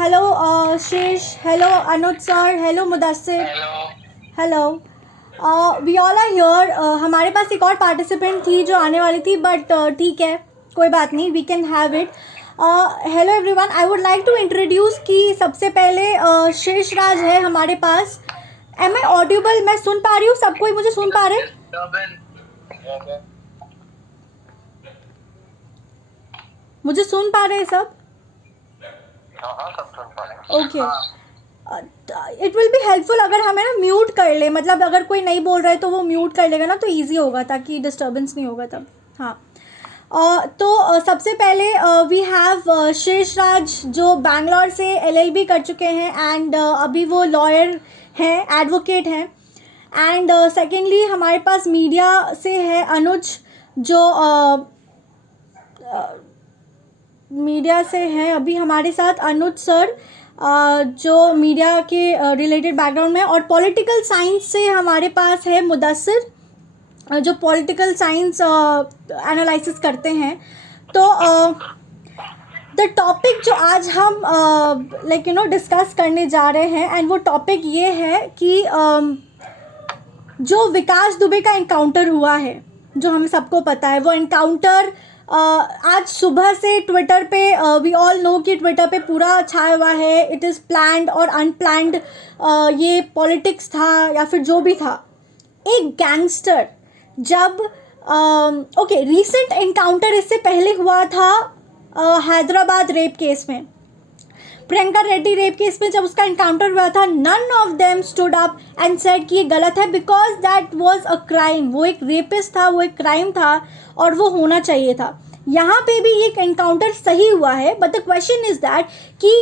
Hello Sheersh, hello Anuj sir, hello Mudassir, hello. We all are here. हमारे पास एक और पार्टिसिपेंट थी जो आने वाली थी, बट ठीक है, कोई बात नहीं, we can have it. Hello everyone, I would like to introduce कि सबसे पहले शीर्ष राज है हमारे पास। M I audible? मैं सुन पा रही हूँ, सब कोई मुझे सुन पा रहे? मुझे सुन पा रहे सब? Okay, it will be helpful अगर हमें ना म्यूट कर ले, मतलब अगर कोई नहीं बोल रहा है तो वो म्यूट कर लेगा ना, तो इजी होगा, ताकि डिस्टर्बेंस नहीं होगा तब। हाँ, सबसे पहले वी हैव शीर्ष राज, जो बैंगलोर से एलएलबी कर चुके हैं एंड अभी वो लॉयर हैं, एडवोकेट हैं। एंड सेकेंडली हमारे पास मीडिया से है अनुज, जो मीडिया से हैं अभी हमारे साथ अनुज सर, जो मीडिया के रिलेटेड बैकग्राउंड में। और पॉलिटिकल साइंस से हमारे पास है मुदस्सिर, जो पॉलिटिकल साइंस एनालिसिस करते हैं। तो द टॉपिक जो आज हम डिस्कस करने जा रहे हैं, एंड वो टॉपिक ये है कि जो विकास दुबे का इनकाउंटर हुआ है, जो हमें सबको पता है, वो इनकाउंटर आज सुबह से ट्विटर पे, वी ऑल नो कि ट्विटर पे पूरा छाया हुआ है, इट इज़ प्लान्ड और अनप्लान्ड, ये पॉलिटिक्स था या फिर जो भी था। एक गैंगस्टर जब ओके, रीसेंट इनकाउंटर इससे पहले हुआ था हैदराबाद रेप केस में, प्रियंका रेड्डी रेप केस में जब उसका इनकाउंटर हुआ था, none of them stood up and said कि ये गलत है, because that was a crime. वो एक रेपिस्ट था, वो एक क्राइम था और वो होना चाहिए था। यहाँ पे भी एक इनकाउंटर सही हुआ है, but the question is that कि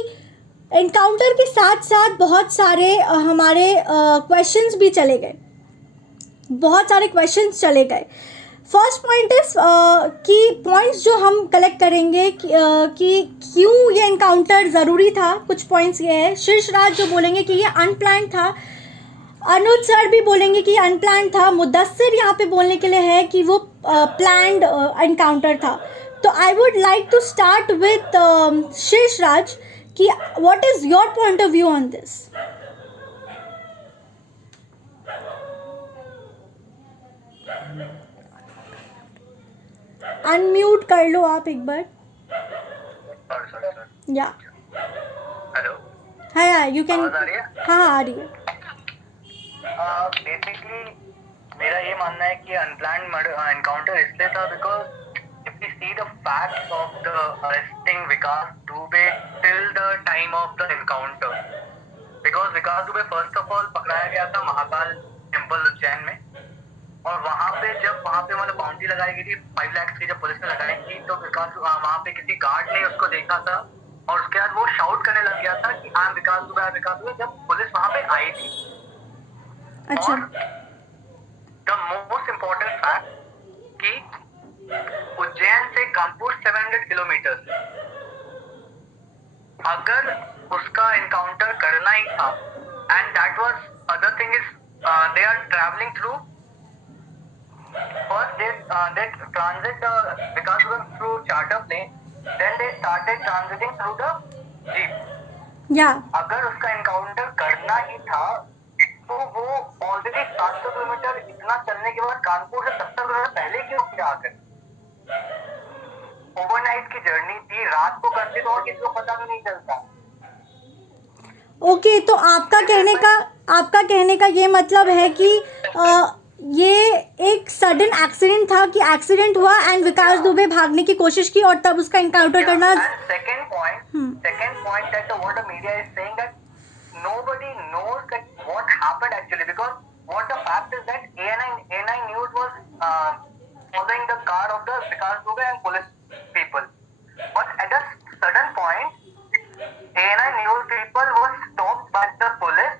इनकाउंटर के साथ साथ बहुत सारे हमारे क्वेश्चंस भी चले गए, बहुत सारे क्वेश्चंस चले गए। फर्स्ट पॉइंट इज कि पॉइंट्स जो हम कलेक्ट करेंगे कि क्यों ये इनकाउंटर ज़रूरी था। कुछ पॉइंट्स ये है, शीर्ष राज जो बोलेंगे कि ये अनप्लान था, अनुज सर भी बोलेंगे कि अनप्लान था, मुदस्सिर यहाँ पे बोलने के लिए है कि वो प्लान्ड इनकाउंटर था। तो I would like to start with Sheersh Raj कि what is your point of view on this? Unmute कर लो आप एक बार। या हेलो, हाँ, यू कैन। आवाज आ रही है? हाँ, आ रही है। बेसिकली मेरा ये मानना है कि अनप्लान्ड एनकाउंटर इसलिए था because if we see the facts of the arresting Vikas Dubey till the time of the encounter, because Vikas Dubey first of all पकड़ाया गया था महाकाल टेम्पल उज्जैन में, और वहाँ पे मतलब बाउंड्री लगाई गई थी 5 लाख की, जब पुलिस ने लगाई थी तो विकास वहाँ पे किसी गार्ड ने उसको देखा था और उसके बाद वो शाउट करने लग गया था कि I am Vikas Dubey, I am Vikas Dubey, जब पुलिस वहाँ पे आई थी। अच्छा, और द मोस्ट इम्पोर्टेंट फैक्ट कि उज्जैन से कानपुर 700 किलोमीटर, अगर उसका इनकाउंटर करना ही था, and that was other thing is they are travelling through, first they transit Vikas Dube through charter plane, then they started transiting through the jeep. या अगर उसका इनकाउंटर करना ही था तो वो ऑलरेडी 700 किलोमीटर इतना चलने के बाद कानपुर से 70 किलोमीटर पहले क्यों किया? आकर ओवरनाइट की जर्नी थी, रात को करते तो और किसी को पता भी नहीं चलता। ओके, तो आपका कहने का ये मतलब है कि ये एक सडन एक्सीडेंट था, कि एक्सीडेंट हुआ एंड विकास दुबे भागने की कोशिश की और तब उसका इनकाउंटर करना। Second point that what the media is saying, that nobody knows that what happened actually, because what the fact is that ANI News was following the car of the Vikas Dubey and police people, but at a sudden point ANI News people were stopped by the police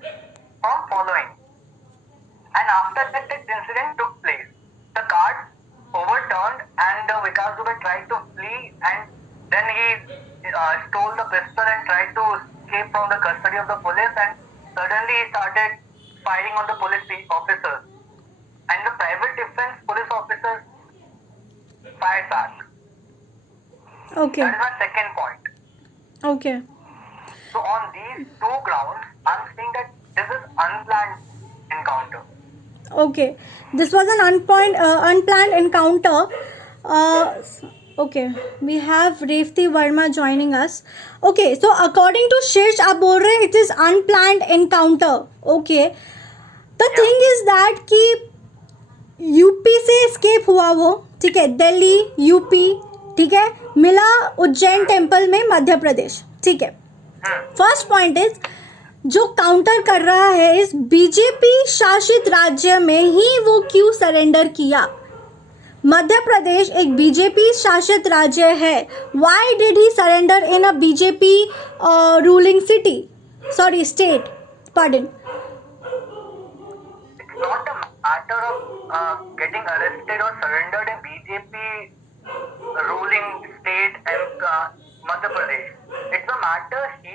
from following, and after that incident took place, the car overturned and Vikas Dubey tried to flee, and then he stole the pistol and tried to escape from the custody of the police, and suddenly he started firing on the police officers, and the private defense police officers fired back. Okay. That is my second point. Okay. So on these two grounds, I'm saying that this is unplanned encounter. Okay, this was an unplanned encounter. Uh, okay, we have Revti Verma joining us. Okay, so according to Shirsh, आप बोल रहे हैं it is unplanned encounter. Okay, the Yeah. thing is that कि UP से escape हुआ वो, ठीक है, दिल्ली, यूपी, ठीक है, मिला उज्जैन टेम्पल में मध्य प्रदेश, ठीक है. फर्स्ट पॉइंट इज जो काउंटर कर रहा है इस बीजेपी शासित राज्य में ही वो क्यों सरेंडर किया. मध्य प्रदेश एक बीजेपी शासित राज्य है. Why did he surrender in a BJP ruling city, sorry state, pardon. It's not a matter of getting arrested or surrendered in BJP ruling state and Madhya Pradesh. It's a matter he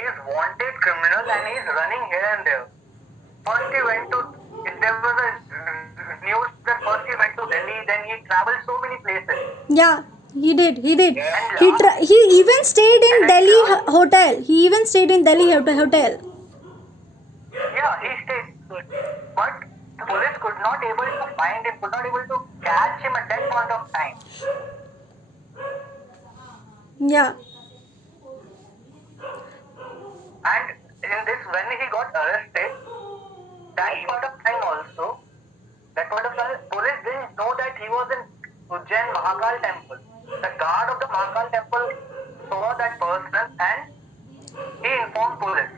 is wanted criminal and he is running here and there. First he went to, if there was a news that first he went to Delhi, then he traveled so many places. Yeah, he did. And He even stayed in Delhi hotel. He even stayed in Delhi hotel. yeah, he stayed. But the police could not able to find him, could not able to catch him at that point of time. Yeah. And in this, when he got arrested, that point of time also, that point of time, police didn't know that he was in Ujjain Mahakal temple. The guard of the Mahakal temple saw that person and he informed police.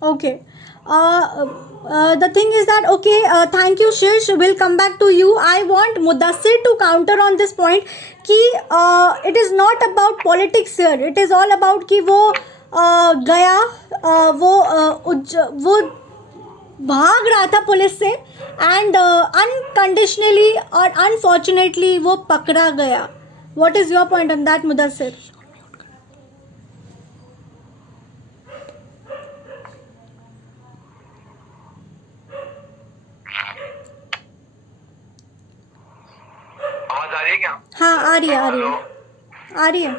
Okay. The thing is that, okay, thank you Shirsh, we'll come back to you. I want Mudassir to counter on this point कि it is not about politics here. It is all about कि वो गया, वो भाग रहा था police से and unconditionally और अनफॉर्चुनेटली वो पकड़ा गया. What is your point on that Mudassir? आवाज आ रही है क्या? हाँ आ रही है.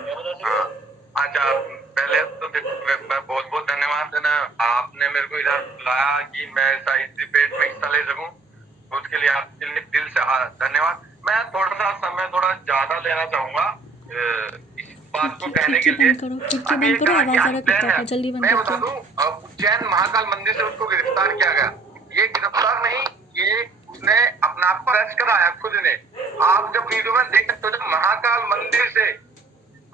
अच्छा, पहले तो मैं बहुत बहुत धन्यवाद देना, आपने मेरे को इधर बुलाया कि मैं इस डिबेट में हिस्सा ले सकूं, तो उसके लिए आपके लिए दिल से धन्यवाद. मैं थोड़ा सा समय थोड़ा ज्यादा लेना चाहूंगा इस बात को कहने के लिए. अभी एक मैं बता दूं, उज्जैन महाकाल मंदिर से उसको गिरफ्तार किया गया. ये गिरफ्तार नहीं, ये उसने अपना आप को अरेस्ट कराया खुद ने. आप जब वीडियो में देख सकते हो, जब महाकाल मंदिर से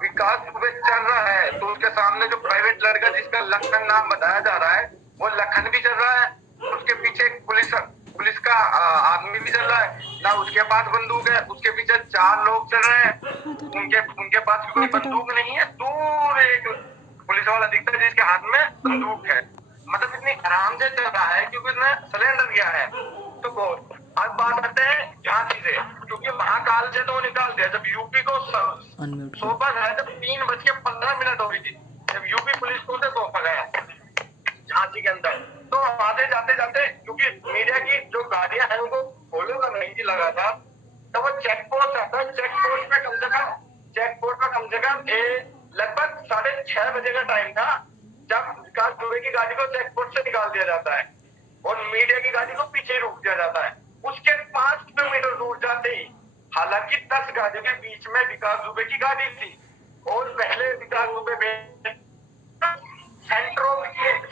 विकास दुबे चल रहा है तो उसके सामने जो प्राइवेट लड़का जिसका लखन नाम बताया जा रहा है, वो लखन भी चल रहा है. उसके पीछे एक पुलिस का आदमी भी चल रहा है ना, उसके पास बंदूक है. उसके पीछे 4 लोग चल रहे हैं, उनके पास कोई बंदूक नहीं है. दूर एक पुलिस वाला दिखता है जिसके हाथ में बंदूक है. मतलब इतनी आराम से चल रहा है क्योंकि उसने सरेंडर किया है. तो बहुत. अब बात आते हैं झांसी से, क्योंकि महाकाल से तो निकाल दिया. जब यूपी को सौंपा गया, जब 3:15 हो गई थी, जब यूपी पुलिस को सौंपा गया झांसी के अंदर, तो आते जाते जाते क्योंकि मीडिया की जो गाड़ियां हैं उनको फॉलो कर रही थी लगातार, तो वो चेक पोस्ट आता है. चेक पोस्ट पे कम से कम लगभग 6:30 बजे का टाइम था जब विकास दुबे की गाड़ी को चेक पोस्ट से निकाल दिया जाता है और मीडिया की गाड़ी को पीछे रोक दिया जाता है. उसके 5 किलोमीटर दूर जाते ही, हालांकि 10 गाड़ियों के बीच में विकास दुबे की गाड़ी थी और पहले विकास दुबे सेंट्रो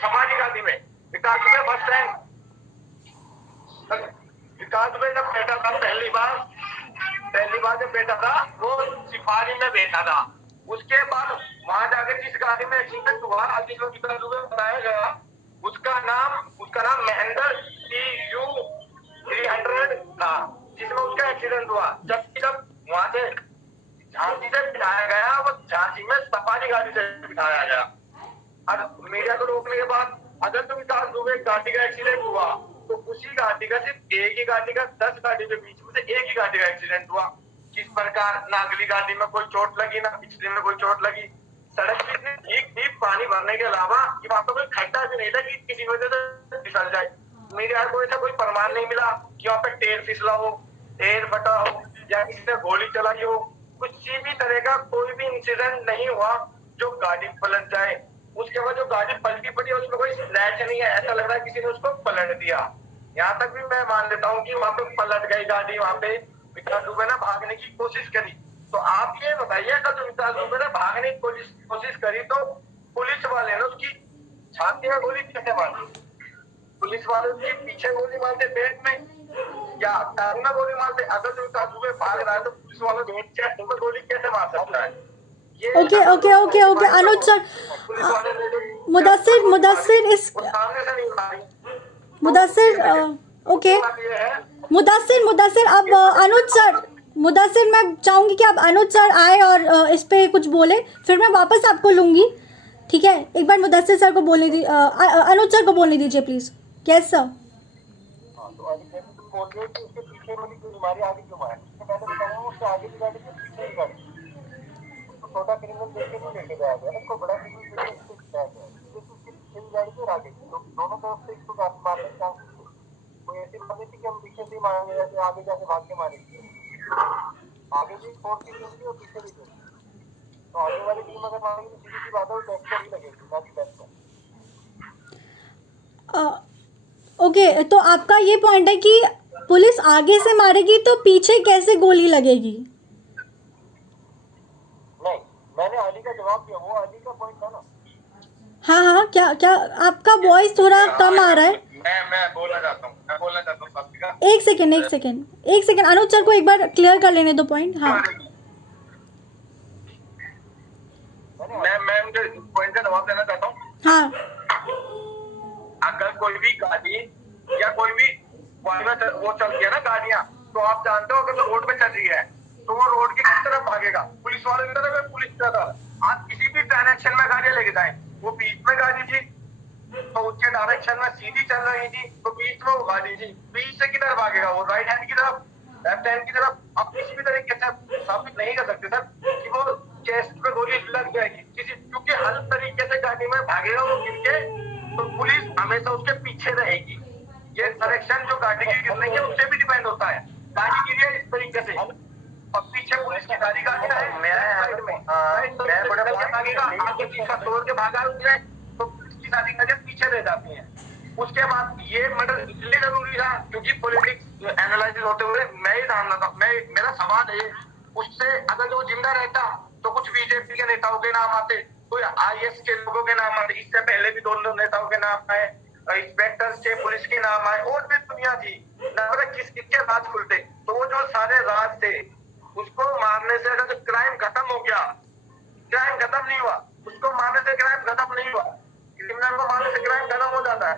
समाजी गाड़ी में विकास दुबे बस स्टैंड, विकास दुबे जब बैठा था पहली बार जब बैठा था वो सिपाही में बैठा था. उसके बाद वहां जाकर जिस गाड़ी में एक्सीडेंट हुआ, जिसको विकास दुबे बताया गया, उसका नाम महेंद्र TU 300 था जिसमें उसका एक्सीडेंट हुआ. जब वहां से झांसी से बिठाया गया, वो झांसी में सफारी गाड़ी से बिठाया गया. और मीडिया को रोकने के बाद अगर तो विकास दुबे गाड़ी का एक्सीडेंट हुआ तो उसी गाड़ी का सिर्फ एक ही गाड़ी का 10 गाड़ी के बीच में से एक ही गाड़ी का एक्सीडेंट हुआ. किस प्रकार ना अगली गाड़ी में कोई चोट लगी ना पिछली में कोई चोट लगी. सड़क भी इतनी ठीक थी पानी भरने के अलावा कि वहां पर कोई खड्डा भी नहीं था कि किसी वजह से फिसल जाए. मीडिया को ऐसा कोई प्रमाण नहीं मिला कि वहां पे टायर फिसला हो, टायर फटा हो या किसी ने गोली चलाई हो. किसी भी तरह का कोई भी इंसिडेंट नहीं हुआ. जो गाड़ी पलट जाए। उसके बाद जो गाड़ी पलटी पड़ी है उसमें कोई स्क्रैच नहीं है, ऐसा लग रहा है किसी ने उसको पलट दिया। यहाँ तक भी मैं मान लेता हूँ कि वहां पे पलट गई गाड़ी, वहां पे विकास दुबे ने भागने की कोशिश करी। तो आप ये बताइए, अगर जो विकास दुबे ने भागने की कोशिश करी तो पुलिस वाले ने उसकी छाती में गोली कैसे मारी? पुलिस वाले उसके पीछे गोली मारते, पेट में या टांग में गोली मारते? अगर जो विकास दुबे भाग रहा है तो पुलिस वाले पेट में गोली कैसे मार सकता है? ओके अनुज सर, पुलिस वाले ने जो मुदस्सिर इस वो सामने से नहीं मारी। मुदस्सिर ओके ये है मुदस्सिर अब मुदस्सिर मैं चाहूंगी कि अब अनुज सर आए और इस पे कुछ बोले, फिर मैं वापस आपको लूंगी, ठीक है? एक बार मुदस्सिर सर को बोलने दीजिए, अनुज सर को बोलने दीजिए प्लीज। Yes sir. तो अभी जैसे तुम बोल रहे हो कि उसके पीछे वाली जो बीमारी आगे क्यों आए, उससे पहले बता रहा हूँ उससे आगे की गाड़ी से पीछे की गाड़ी, उसको छोटा क्रिमिनल देख के नहीं लेके जाया गया, उसको बड़ा क्रिमिनल देख के इसको जाया गया, जैसे उसके पीछे की गाड़ी से आगे की, तो दोनों तरफ से इसको मारने के चांस थे। कोई ऐसी बात नहीं थी कि हम पीछे से ही मारेंगे जैसे आगे जाके भाग के मारेंगे। आगे भी फोर्स की ड्यूटी और पीछे भी ड्यूटी, तो आगे वाली टीम अगर मारेगी तो सीधी सी बात है वो बैक पर ही लगेगी, ना कि बैक पर। ओके, तो आपका ये पॉइंट है कि पुलिस आगे से मारेगी तो पीछे कैसे गोली लगेगी? नहीं, मैंने अली का जवाब दिया, वो अली का पॉइंट था ना। हाँ, क्या आपका वॉइस थोड़ा कम आ रहा है। मैं बोलना चाहता हूँ स्वास्तिका। एक सेकेंड अनुज सर को एक बार क्लियर कर लेने दो पॉइंट। हाँ मैं उनके पॉइंट का जवाब देना चाहता हूँ। हाँ अगर कोई भी गाड़ी या कोई भी वो चलती है ना गाड़ियाँ, तो आप जानते हो अगर तो रोड पे चल रही है तो वो रोड की किस तरफ भागेगा? पुलिस वाले की तरफ है, पुलिस की तरफ। आप किसी भी डायरेक्शन में गाड़ियाँ लेके जाए, वो बीच में गाड़ी थी तो उसके डायरेक्शन में सीधी चल रही थी तो बीच में वो गाड़ी थी, बीच से किधर भागेगा? वो राइट हैंड की तरफ, लेफ्ट हैंड की तरफ। आप किसी भी तरीके से साबित नहीं कर सकते सर कि वो चेस्ट पे गोली लग जाएगी क्योंकि हर तरीके से गाड़ी में भागेगा वो गिर के, तो पुलिस हमेशा उसके पीछे रहेगी। ये डायरेक्शन जो गाड़ी की गिरने की उससे भी डिपेंड होता है। गाड़ी गिरी है इस तरीके से, अब पीछे पुलिस की गाड़ी है, साइड में भागेगा, आगे पीछे तोड़ के भागा उसने, तो पुलिस की सारी गाड़ियां पीछे रह जाती हैं। उसके बाद ये मर्डर इसलिए जरूरी था क्योंकि पॉलिटिक्स एनालिसिस होते हुए मैं ही जानना था, मेरा सवाल है उससे अगर जो जिंदा रहता तो कुछ बीजेपी के नेताओं के नाम आते, कोई आईएएस के लोगों के नाम आते, इससे पहले भी दोनों नेताओं के नाम आए, इंस्पेक्टर्स के, पुलिस के नाम आए, और भी दुनिया थी ना, किसके राज खुलते। तो वो जो सारे राज थे उसको मारने से अगर क्राइम खत्म हो गया, क्राइम खत्म नहीं हुआ, उसको मारने से क्राइम खत्म नहीं हुआ, क्रिमिनल को मारने से क्राइम खत्म हो जाता है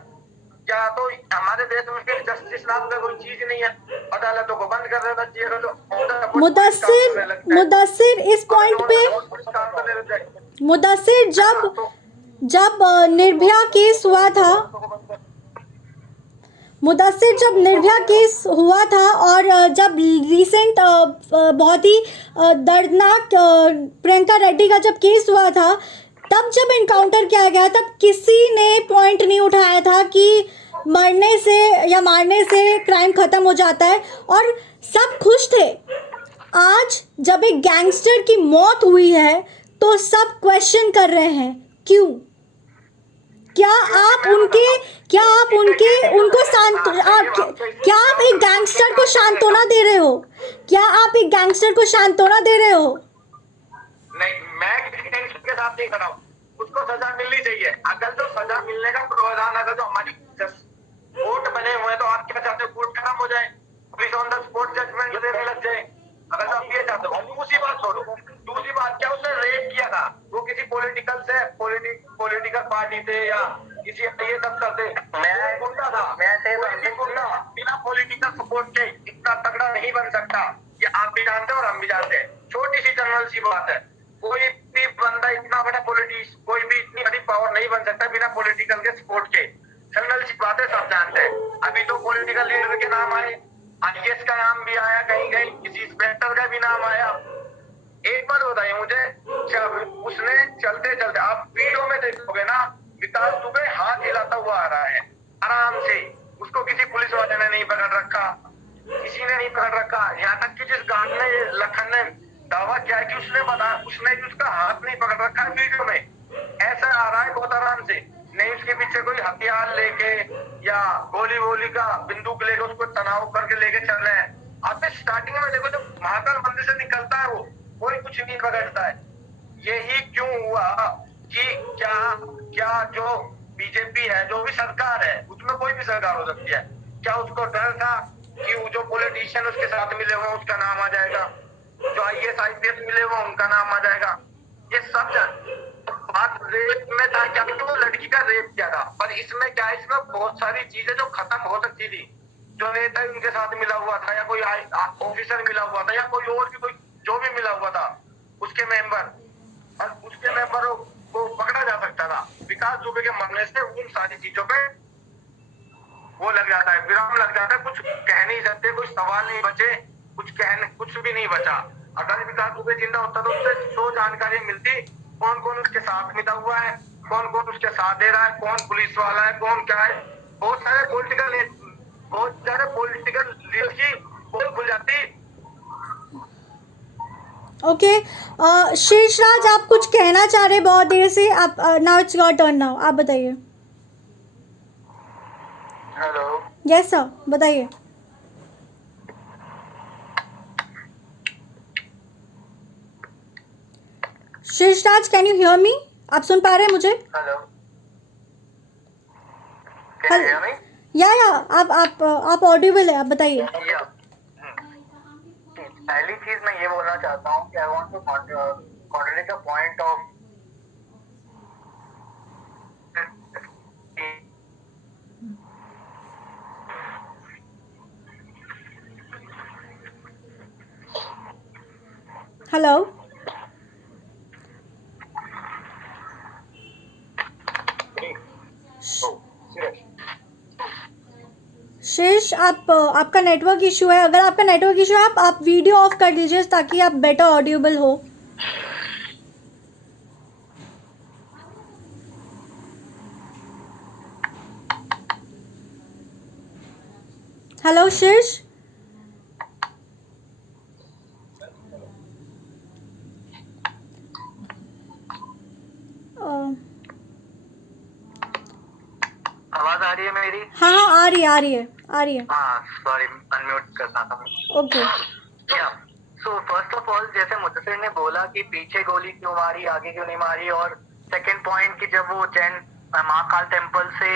क्या? तो हमारे देश में फिर जस्टिस नाम का कोई चीज नहीं है, अदालतों को बंद कर देना चाहिए। मुदस्सिर इस पॉइंट पे मुदस्सिर जब निर्भया केस हुआ था, मुदस्सिर जब निर्भया केस हुआ था और जब रिसेंट बहुत ही दर्दनाक प्रियंका रेड्डी का जब केस हुआ था, तब जब इनकाउंटर किया गया तब किसी ने पॉइंट नहीं उठाया था कि मरने से या मारने से क्राइम खत्म हो जाता है और सब खुश थे। आज जब एक गैंगस्टर की मौत हुई है तो सब क्वेश्चन कर रहे हैं क्यों? क्या आप एक गैंगस्टर को सांत्वना दे रहे हो? क्या आप एक गैंगस्टर को सांत्वना दे रहे हो? नहीं, मैं किसी गैंगस्टर के साथ नहीं खड़ा हूँ, उसको सजा मिलनी चाहिए। अगर तो सजा मिलने का प्रावधान, अगर जो हमारी कोर्ट बने हुए हैं तो आप क्या चाहते हो? कोर्ट खत्म हो जाए, police on the spot judgement देने लग जाए? अगर तो आप ये चाहते हो। दूसरी बात छोड़ो, दूसरी बात क्या, उसने रेप किया था, वो किसी पॉलिटिकल पार्टी से या किसी ये सब करते, मैं गुंडा था, मैं गुंडा बिना पॉलिटिकल सपोर्ट के इतना तगड़ा नहीं बन सकता, ये आप भी जानते हैं और हम भी जानते हैं। छोटी सी जनरल सी बात है, कोई भी बंदा इतना बड़ा कोई भी इतनी बड़ी पावर नहीं बन सकता बिना पॉलिटिकल के सपोर्ट के। जनरल सी बात है, सब जानते हैं। अभी तो पॉलिटिकल लीडर के नाम आए, आईएएस का नाम भी आया, कहीं कहीं किसी इंस्पेक्टर का भी नाम आया। एक बात बताइए मुझे, जब उसने चलते चलते, आप वीडियो में देखोगे ना, विकास दुबे हाथ हिलाता हुआ आ रहा है आराम से, उसको किसी पुलिस वाले ने नहीं पकड़ रखा, किसी ने नहीं पकड़ रखा। यहाँ तक कि जिस गार्ड ने, लखन ने दावा किया कि उसने भी उसका हाथ नहीं पकड़ रखा है वीडियो में, हथियार लेके या गोली वोली का बंदूक लेके उसको तनाव करके लेके चल रहे हैं। आप स्टार्टिंग में देखो, जब महाकाल मंदिर से निकलता है वो कोई कुछ नहीं पकड़ता है। यही क्यों हुआ कि क्या क्या जो बीजेपी है, जो भी सरकार है, उसमें कोई भी सरकार हो सकती है, क्या उसको डर था कि वो जो पॉलिटिशियन उसके साथ मिले हुए उसका नाम आ जाएगा, जो IAS IPS मिले हुए उनका नाम आ जाएगा? ये सब बात रेप में था क्या, तो वो लड़की का रेप किया था, पर इसमें क्या है, इसमें बहुत सारी चीजें जो खत्म हो सकती थी। जो नेता उनके साथ मिला हुआ था या कोई ऑफिसर मिला हुआ था या कोई और भी कोई जो भी मिला हुआ था उसके मेंबर, और उसके मेंबरों को पकड़ा जा सकता था। विकास दुबे के मरने से उन सारी चीजों पे वो लग जाता है, विराम लग जाता है, कुछ कह नहीं सकते, कुछ सवाल नहीं बचे, कुछ भी नहीं बचा। अगर विकास दुबे जिंदा होता तो उससे 100 जानकारी मिलती, कौन कौन उसके साथ मिला हुआ है, कौन कौन उसके साथ दे रहा है, कौन पुलिस वाला है, कौन क्या है। बहुत सारे पॉलिटिकल लीडर की पोल खुल जाती। ओके, शीर्षराज आप कुछ कहना चाह रहे बहुत देर से, आप now it's your turn, now आप बताइए। हेलो, यस सर, बताइए। शीर्षराज, कैन यू हियर मी? आप सुन पा रहे हैं मुझे? Hello, can you hear me? या आप ऑडिबल है, आप बताइए। या पहली चीज मैं ये बोलना चाहता हूँ कि I want to contradict the point of hello, Sheersh, आपका नेटवर्क इशू है। अगर आपका नेटवर्क इशू है, आप वीडियो ऑफ कर दीजिए ताकि आप बेटर ऑडिबल हो। हेलो शीर्ष, आवाज आ रही है मेरी? हाँ हाँ, आ रही है। हाँ, सॉरी, अनम्यूट करना था। ओके, या सो फर्स्ट ऑफ ऑल, जैसे मुद्दसर ने बोला कि पीछे गोली क्यों मारी, आगे क्यों नहीं मारी, और सेकंड पॉइंट कि जब वो जैन महाकाल टेम्पल से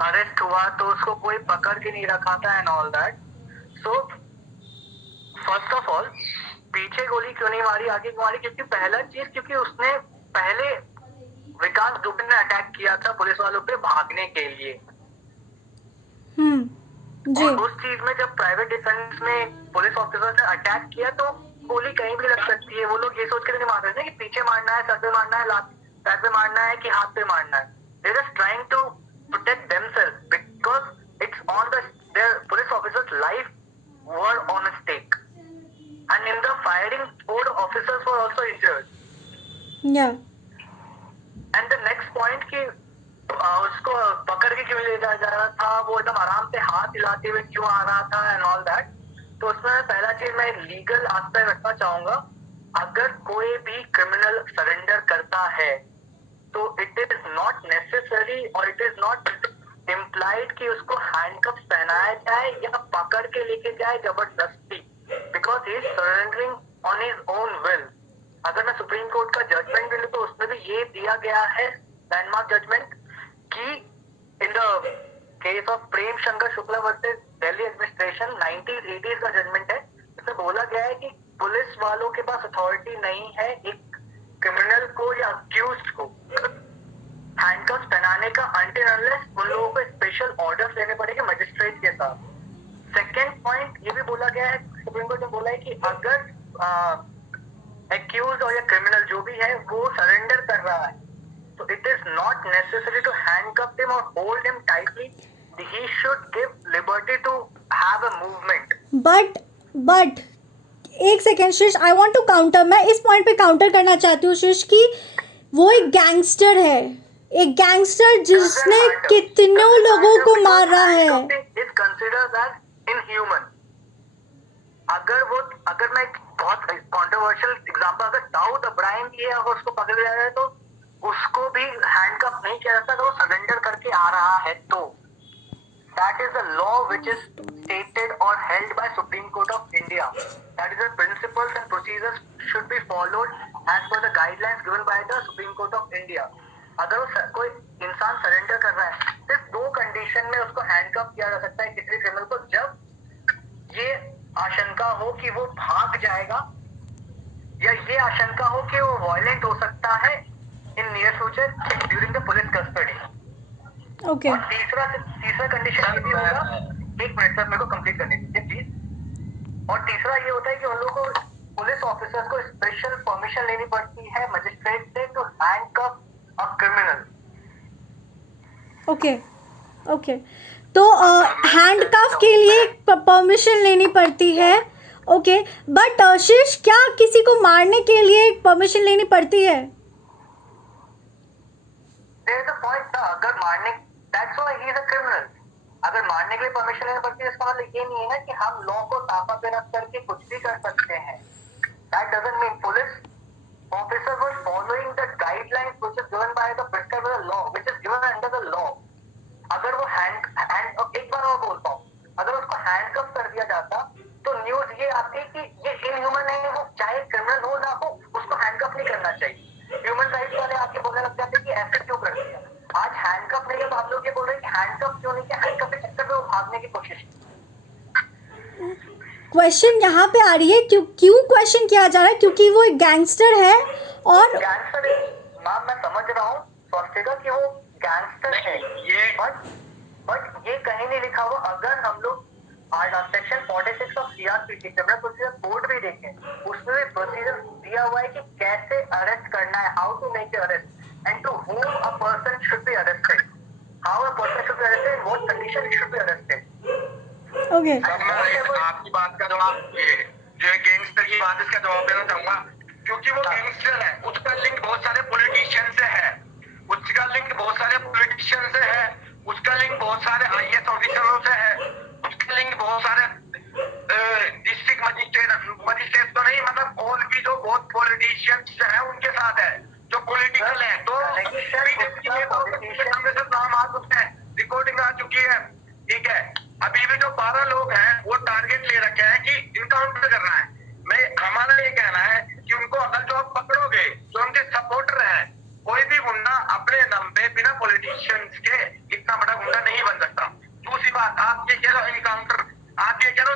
अरेस्ट हुआ तो उसको कोई पकड़ के नहीं रखा था and all that. So first of all, पीछे गोली क्यों नहीं मारी, आगे क्यों मारी? क्योंकि पहला चीज, क्योंकि उसने पहले विकास दुबे ने अटैक किया था पुलिस वालों पे भागने के लिए। जी, और उस चीज में जब प्राइवेट डिफेंस में पुलिस ऑफिसर ने अटैक किया तो गोली कहीं भी लग सकती है। वो लोग ये सोच के नहीं मार रहे थे कि पीछे मारना है, सर पे मारना है, पैर पे मारना है कि हाथ पे मारना है। They just trying to protect themselves because it's on their police officers life were on stake and in the firing 4 officers were also injured. या एंड द नेक्स्ट पॉइंट कि उसको पकड़ के क्यों ले जा रहा था, वो एकदम आराम से हाथ हिलाते हुए क्यों आ रहा था एंड ऑल दैट। तो उसमें पहला चीज मैं लीगल एस्पेक्ट रखना चाहूंगा। अगर कोई भी क्रिमिनल सरेंडर करता है तो इट इज नॉट नेसेसरी और इट इज नॉट इम्प्लाइड कि उसको हैंडकफ्स पहनाया जाए या पकड़ के लेके जाए जबरदस्ती, because he is surrendering on his own will. अगर मैं सुप्रीम कोर्ट का जजमेंट भी लूं तो उसमें भी ये दिया गया है, लैंडमार्क जजमेंट, कि in the case of Prem Shankar Shukla versus Delhi administration 1980s का जजमेंट है। इसमें बोला गया है कि पुलिस वालों के पास अथॉरिटी नहीं है एक क्रिमिनल को या अक्यूज्ड को हैंडकफ्स पहनाने का अनटिल अनलेस उन लोगों को स्पेशल ऑर्डर्स लेने पड़ेंगे मजिस्ट्रेट के साथ। सेकेंड पॉइंट ये भी बोला गया है, सुप्रीम कोर्ट ने बोला है कि अगर एक्यूज और या क्रिमिनल जो भी है वो सरेंडर कर रहा है तो it is not necessary to handcuff him और hold him tightly. He should give liberty to have a movement. But एक second Shirsh, I want to counter, मैं इस पॉइंट पे काउंटर करना चाहती हूँ शीर्ष कि वो एक गैंगस्टर है, एक गैंगस्टर जिसने कितनों लोगों को मारा है। Is considered as inhuman. अगर मैं बहुत कंट्रोवर्शियल एग्जांपल, अगर दाऊद इब्राहिम की है अगर उसको पकड़ लिया जाए तो उसको भी हैंडकफ नहीं किया जाता अगर वो सरेंडर करके आ रहा है तो that is the law which is stated or held by Supreme Court of India. That is the principles and procedures should be followed as per the guidelines given by the Supreme Court of India. अगर कोई इंसान surrender कर रहा है सिर्फ 2 condition में उसको handcuff किया जा सकता है किसी भी क्रिमिनल को, जब ये आशंका हो कि वो भाग जाएगा या ये आशंका हो कि वो वायलेंट हो सकता है in near future during the police custody. Okay और तीसरा कंडीशन ये भी होगा, 1 मिनट सर मेरे को कंप्लीट करने दीजिए प्लीज। और तीसरा ये होता है कि उन लोगों को पुलिस ऑफिसर्स को स्पेशल परमिशन लेनी पड़ती है मजिस्ट्रेट से to handcuff a criminal. Okay okay तो हैंडकफ के लिए परमिशन लेनी पड़ती है। ओके बट शीर्ष, क्या किसी को मारने के लिए परमिशन लेनी पड़ती है? There is a point था, अगर मारने that's why he is a criminal. अगर मारने के लिए परमिशन लेनी पड़ती है इसका मतलब ये नहीं है ना कि हम लॉ को तापा पे रख करके कुछ भी कर सकते हैं। That doesn't mean police officers were following the guidelines which is given by the prescribed law, which is given under the law. अगर वो एक बार और बोलता हूँ, अगर उसको हैंडकफ कर दिया जाता तो न्यूज ये आती कि ये इनह्यूमन है, वो चाहे क्रिमिनल हो ना हो उसको हैंडकफ नहीं करना चाहिए। ह्यूमन राइट्स वाले आके बोलने लग जाते कि ऐसे क्यों कर दिया। आज हैंडकफ नहीं है तो आप लोग ये बोल रहे हैं कि हैंडकफ क्यों नहीं किया, हैंडकफ के चक्कर में वो भागने की कोशिश। क्वेश्चन यहाँ पे आ रही है क्यों क्वेश्चन किया जा रहा है, क्योंकि वो एक गैंगस्टर है और गैंगस्टर मैम मैं समझ रहा हूँ स्वास्थ्य कि वो गैंगस्टर है ये, बट ये कहीं नहीं लिखा हुआ। अगर हम लोग section 46 of CrPC criminal procedure code भी देखें उसमें भी प्रोसीजर दिया हुआ है कि कैसे अरेस्ट करना है, how to make arrest and to home a person should be arrested, how a person should be arrested, what condition he should be arrested. Okay आपकी बात का जवाब ये जो गैंगस्टर की बात इसका जवाब देना चाहूंगा, क्योंकि वो गैंगस्टर है, उसका लिंक बहुत सारे पॉलिटिशियन से है, उसका लिंक बहुत सारे पॉलिटिशियन से है, उसका लिंक बहुत सारे आईएएस ऑफिसरों से है, उसका लिंक बहुत सारे डिस्ट्रिक्ट मजिस्ट्रेट तो नहीं मतलब और भी जो बहुत पॉलिटिशियंस हैं उनके साथ है जो पॉलिटिकल है। तो नाम आ चुके हैं, रिकॉर्डिंग आ चुकी है, ठीक है। अभी भी जो 12 लोग हैं वो टारगेट ले रखे हैं कि इनकाउंटर करना है। हमारा ये कहना है कि उनको अगर जो आप पकड़ोगे जो उनके सपोर्टर हैं, कोई भी गुंडा अपने दम पे बिना पॉलिटिशियंस के इतना बड़ा गुंडा नहीं बन सकता। दूसरी बात, आप ये कह लो इनकाउंटर, आप ये कह लो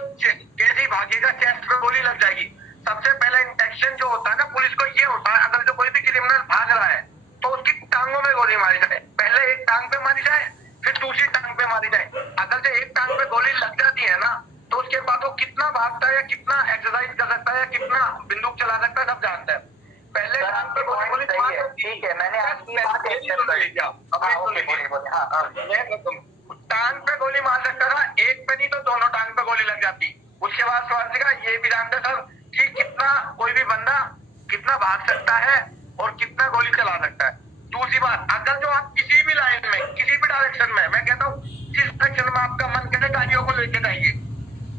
कैसे भागेगा, चेस्ट पे गोली लग जाएगी। सबसे पहला इंटेंशन जो होता है ना पुलिस को ये होता है, अगर जो कोई भी क्रिमिनल भाग रहा है तो उसकी टांगों में गोली मारी जाए, पहले एक टांग पे मारी जाए फिर दूसरी टांग पे मारी जाए। अगर जो एक टांग पे गोली लग जाती है ना तो उसके बाद वो कितना भागता है, कितना एक्सरसाइज कर सकता है, कितना बंदूक चला सकता है, सब जानता है। पहले टांग पे गोली ठीक है, मैंने आपकी बात एक्सेप्ट कर लिया। टांग पे गोली मार सकता था, एक पे नहीं तो दोनों टांग पे गोली लग जाती। उसके बाद स्वास्थ्य का ये भी जानते सर कि कितना कोई भी बंदा कितना भाग सकता है और कितना गोली चला सकता है। दूसरी बात, अगर जो आप किसी भी लाइन में किसी भी डायरेक्शन में, मैं कहता हूँ जिस डायरेक्शन में आपका मन करे गाड़ियों को लेके जाइए,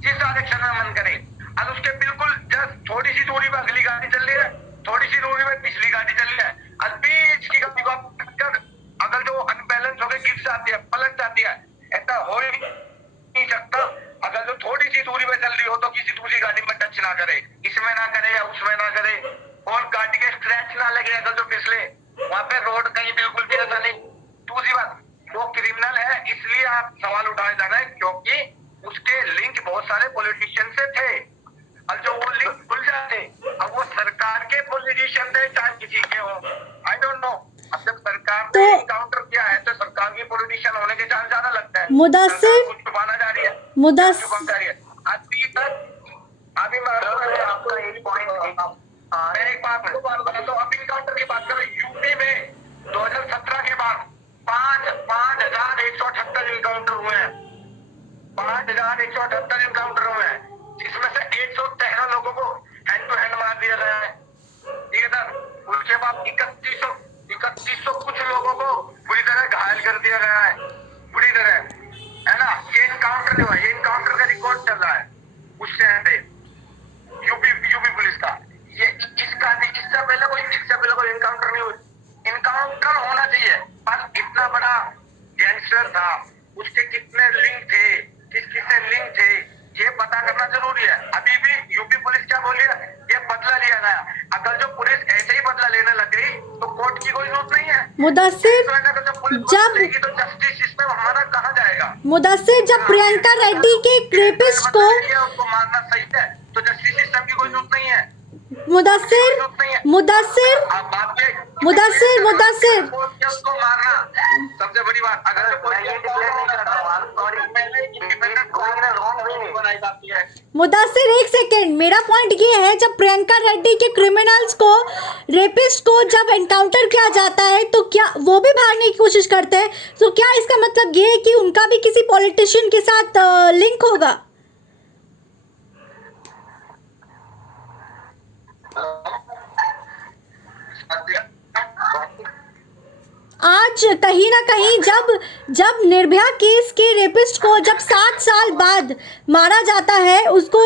जिस डायरेक्शन में मन करे, अगर उसके बिल्कुल जस्ट थोड़ी सी दूरी में अगली गाड़ी चल रही है, थोड़ी सी दूरी में पिछली गाड़ी चल रही है, और बीच की गाड़ी को आप टक्कर अगर जो अनबैलेंस होकर गिर जाती है, पलट जाती है, ऐसा हो ही नहीं सकता। अगर जो थोड़ी सी दूरी में चल रही हो तो किसी दूसरी गाड़ी में टच ना करे, इसमें ना करे या उसमें ना करे, और गाड़ी के स्क्रैच ना लगे अगर जो फिसले, वहां पे रोड कहीं बिल्कुल भी ऐसा नहीं। दूसरी बात, वो क्रिमिनल है इसलिए आप सवाल उठाए जा रहे हैं क्योंकि उसके लिंक बहुत सारे पॉलिटिशियन से थे, और जो वो लिंक खुल जाते, अब वो सरकार के पॉलिटिशियन थे चाहे किसी के हो, आई डोंट नो। अब जब सरकार ने एनकाउंटर किया है तो सरकार के पॉलिटिशियन होने के चांस ज्यादा लगता है। मुदस्सिर कुछ छुपाना जा रही है, मुदस्सिर जा रही है अभी तक। अभी मैं आपका एक पॉइंट, मैं एक बात बताता हूँ। अभी एनकाउंटर की बात करें, यूपी में 2017 के बाद 5,178 एनकाउंटर हुए हैं, 5,178 एनकाउंटर हुए हैं, जिसमें से 113 लोगों को हैंड टू हैंड मार दिया गया है, ठीक है सर। उसके बाद 3100 कुछ लोगों को बुरी तरह घायल कर दिया गया है, बुरी तरह, है ना। ये एनकाउंटर जो है, ये एनकाउंटर का रिकॉर्ड था, उसके कितने लिंक थे, किस किससे लिंक थे, ये पता करना जरूरी है। अभी भी यूपी पुलिस क्या बोली है, ये बदला लिया गया। अगर जो पुलिस ऐसे ही बदला लेने लग गई तो कोर्ट की कोई जरूरत नहीं है। मुदस्सिर, अगर जब पुलिस जब लेगी तो जस्टिस सिस्टम हमारा कहाँ जाएगा? मुदस्सिर जब प्रियंका रेड्डी के रेपिस्ट को उसको मारना सही है, तो जस्टिस सिस्टम की कोई जरूरत नहीं है। मुदस्सिर मुदस्सिर मुदस्सिर मुदस्सिर उसको मारना सबसे बड़ी बात। अगर मैं ये डिक्लेयर नहीं कर रहा हूँ, I'm sorry. Going in a wrong way. बनाई जाती है। मुदस्सिर एक सेकेंड, मेरा पॉइंट ये है जब प्रियंका रेड्डी के क्रिमिनल्स को, रेपिस्ट को जब एनकाउंटर किया जाता है तो क्या वो भी भागने की कोशिश करते हैं? तो क्या इसका मतलब ये है कि उनका भी किसी पॉलिटिशियन के साथ लिंक होगा? आज कहीं ना कहीं जब निर्भया केस के रेपिस्ट को जब 7 साल बाद मारा जाता है, उसको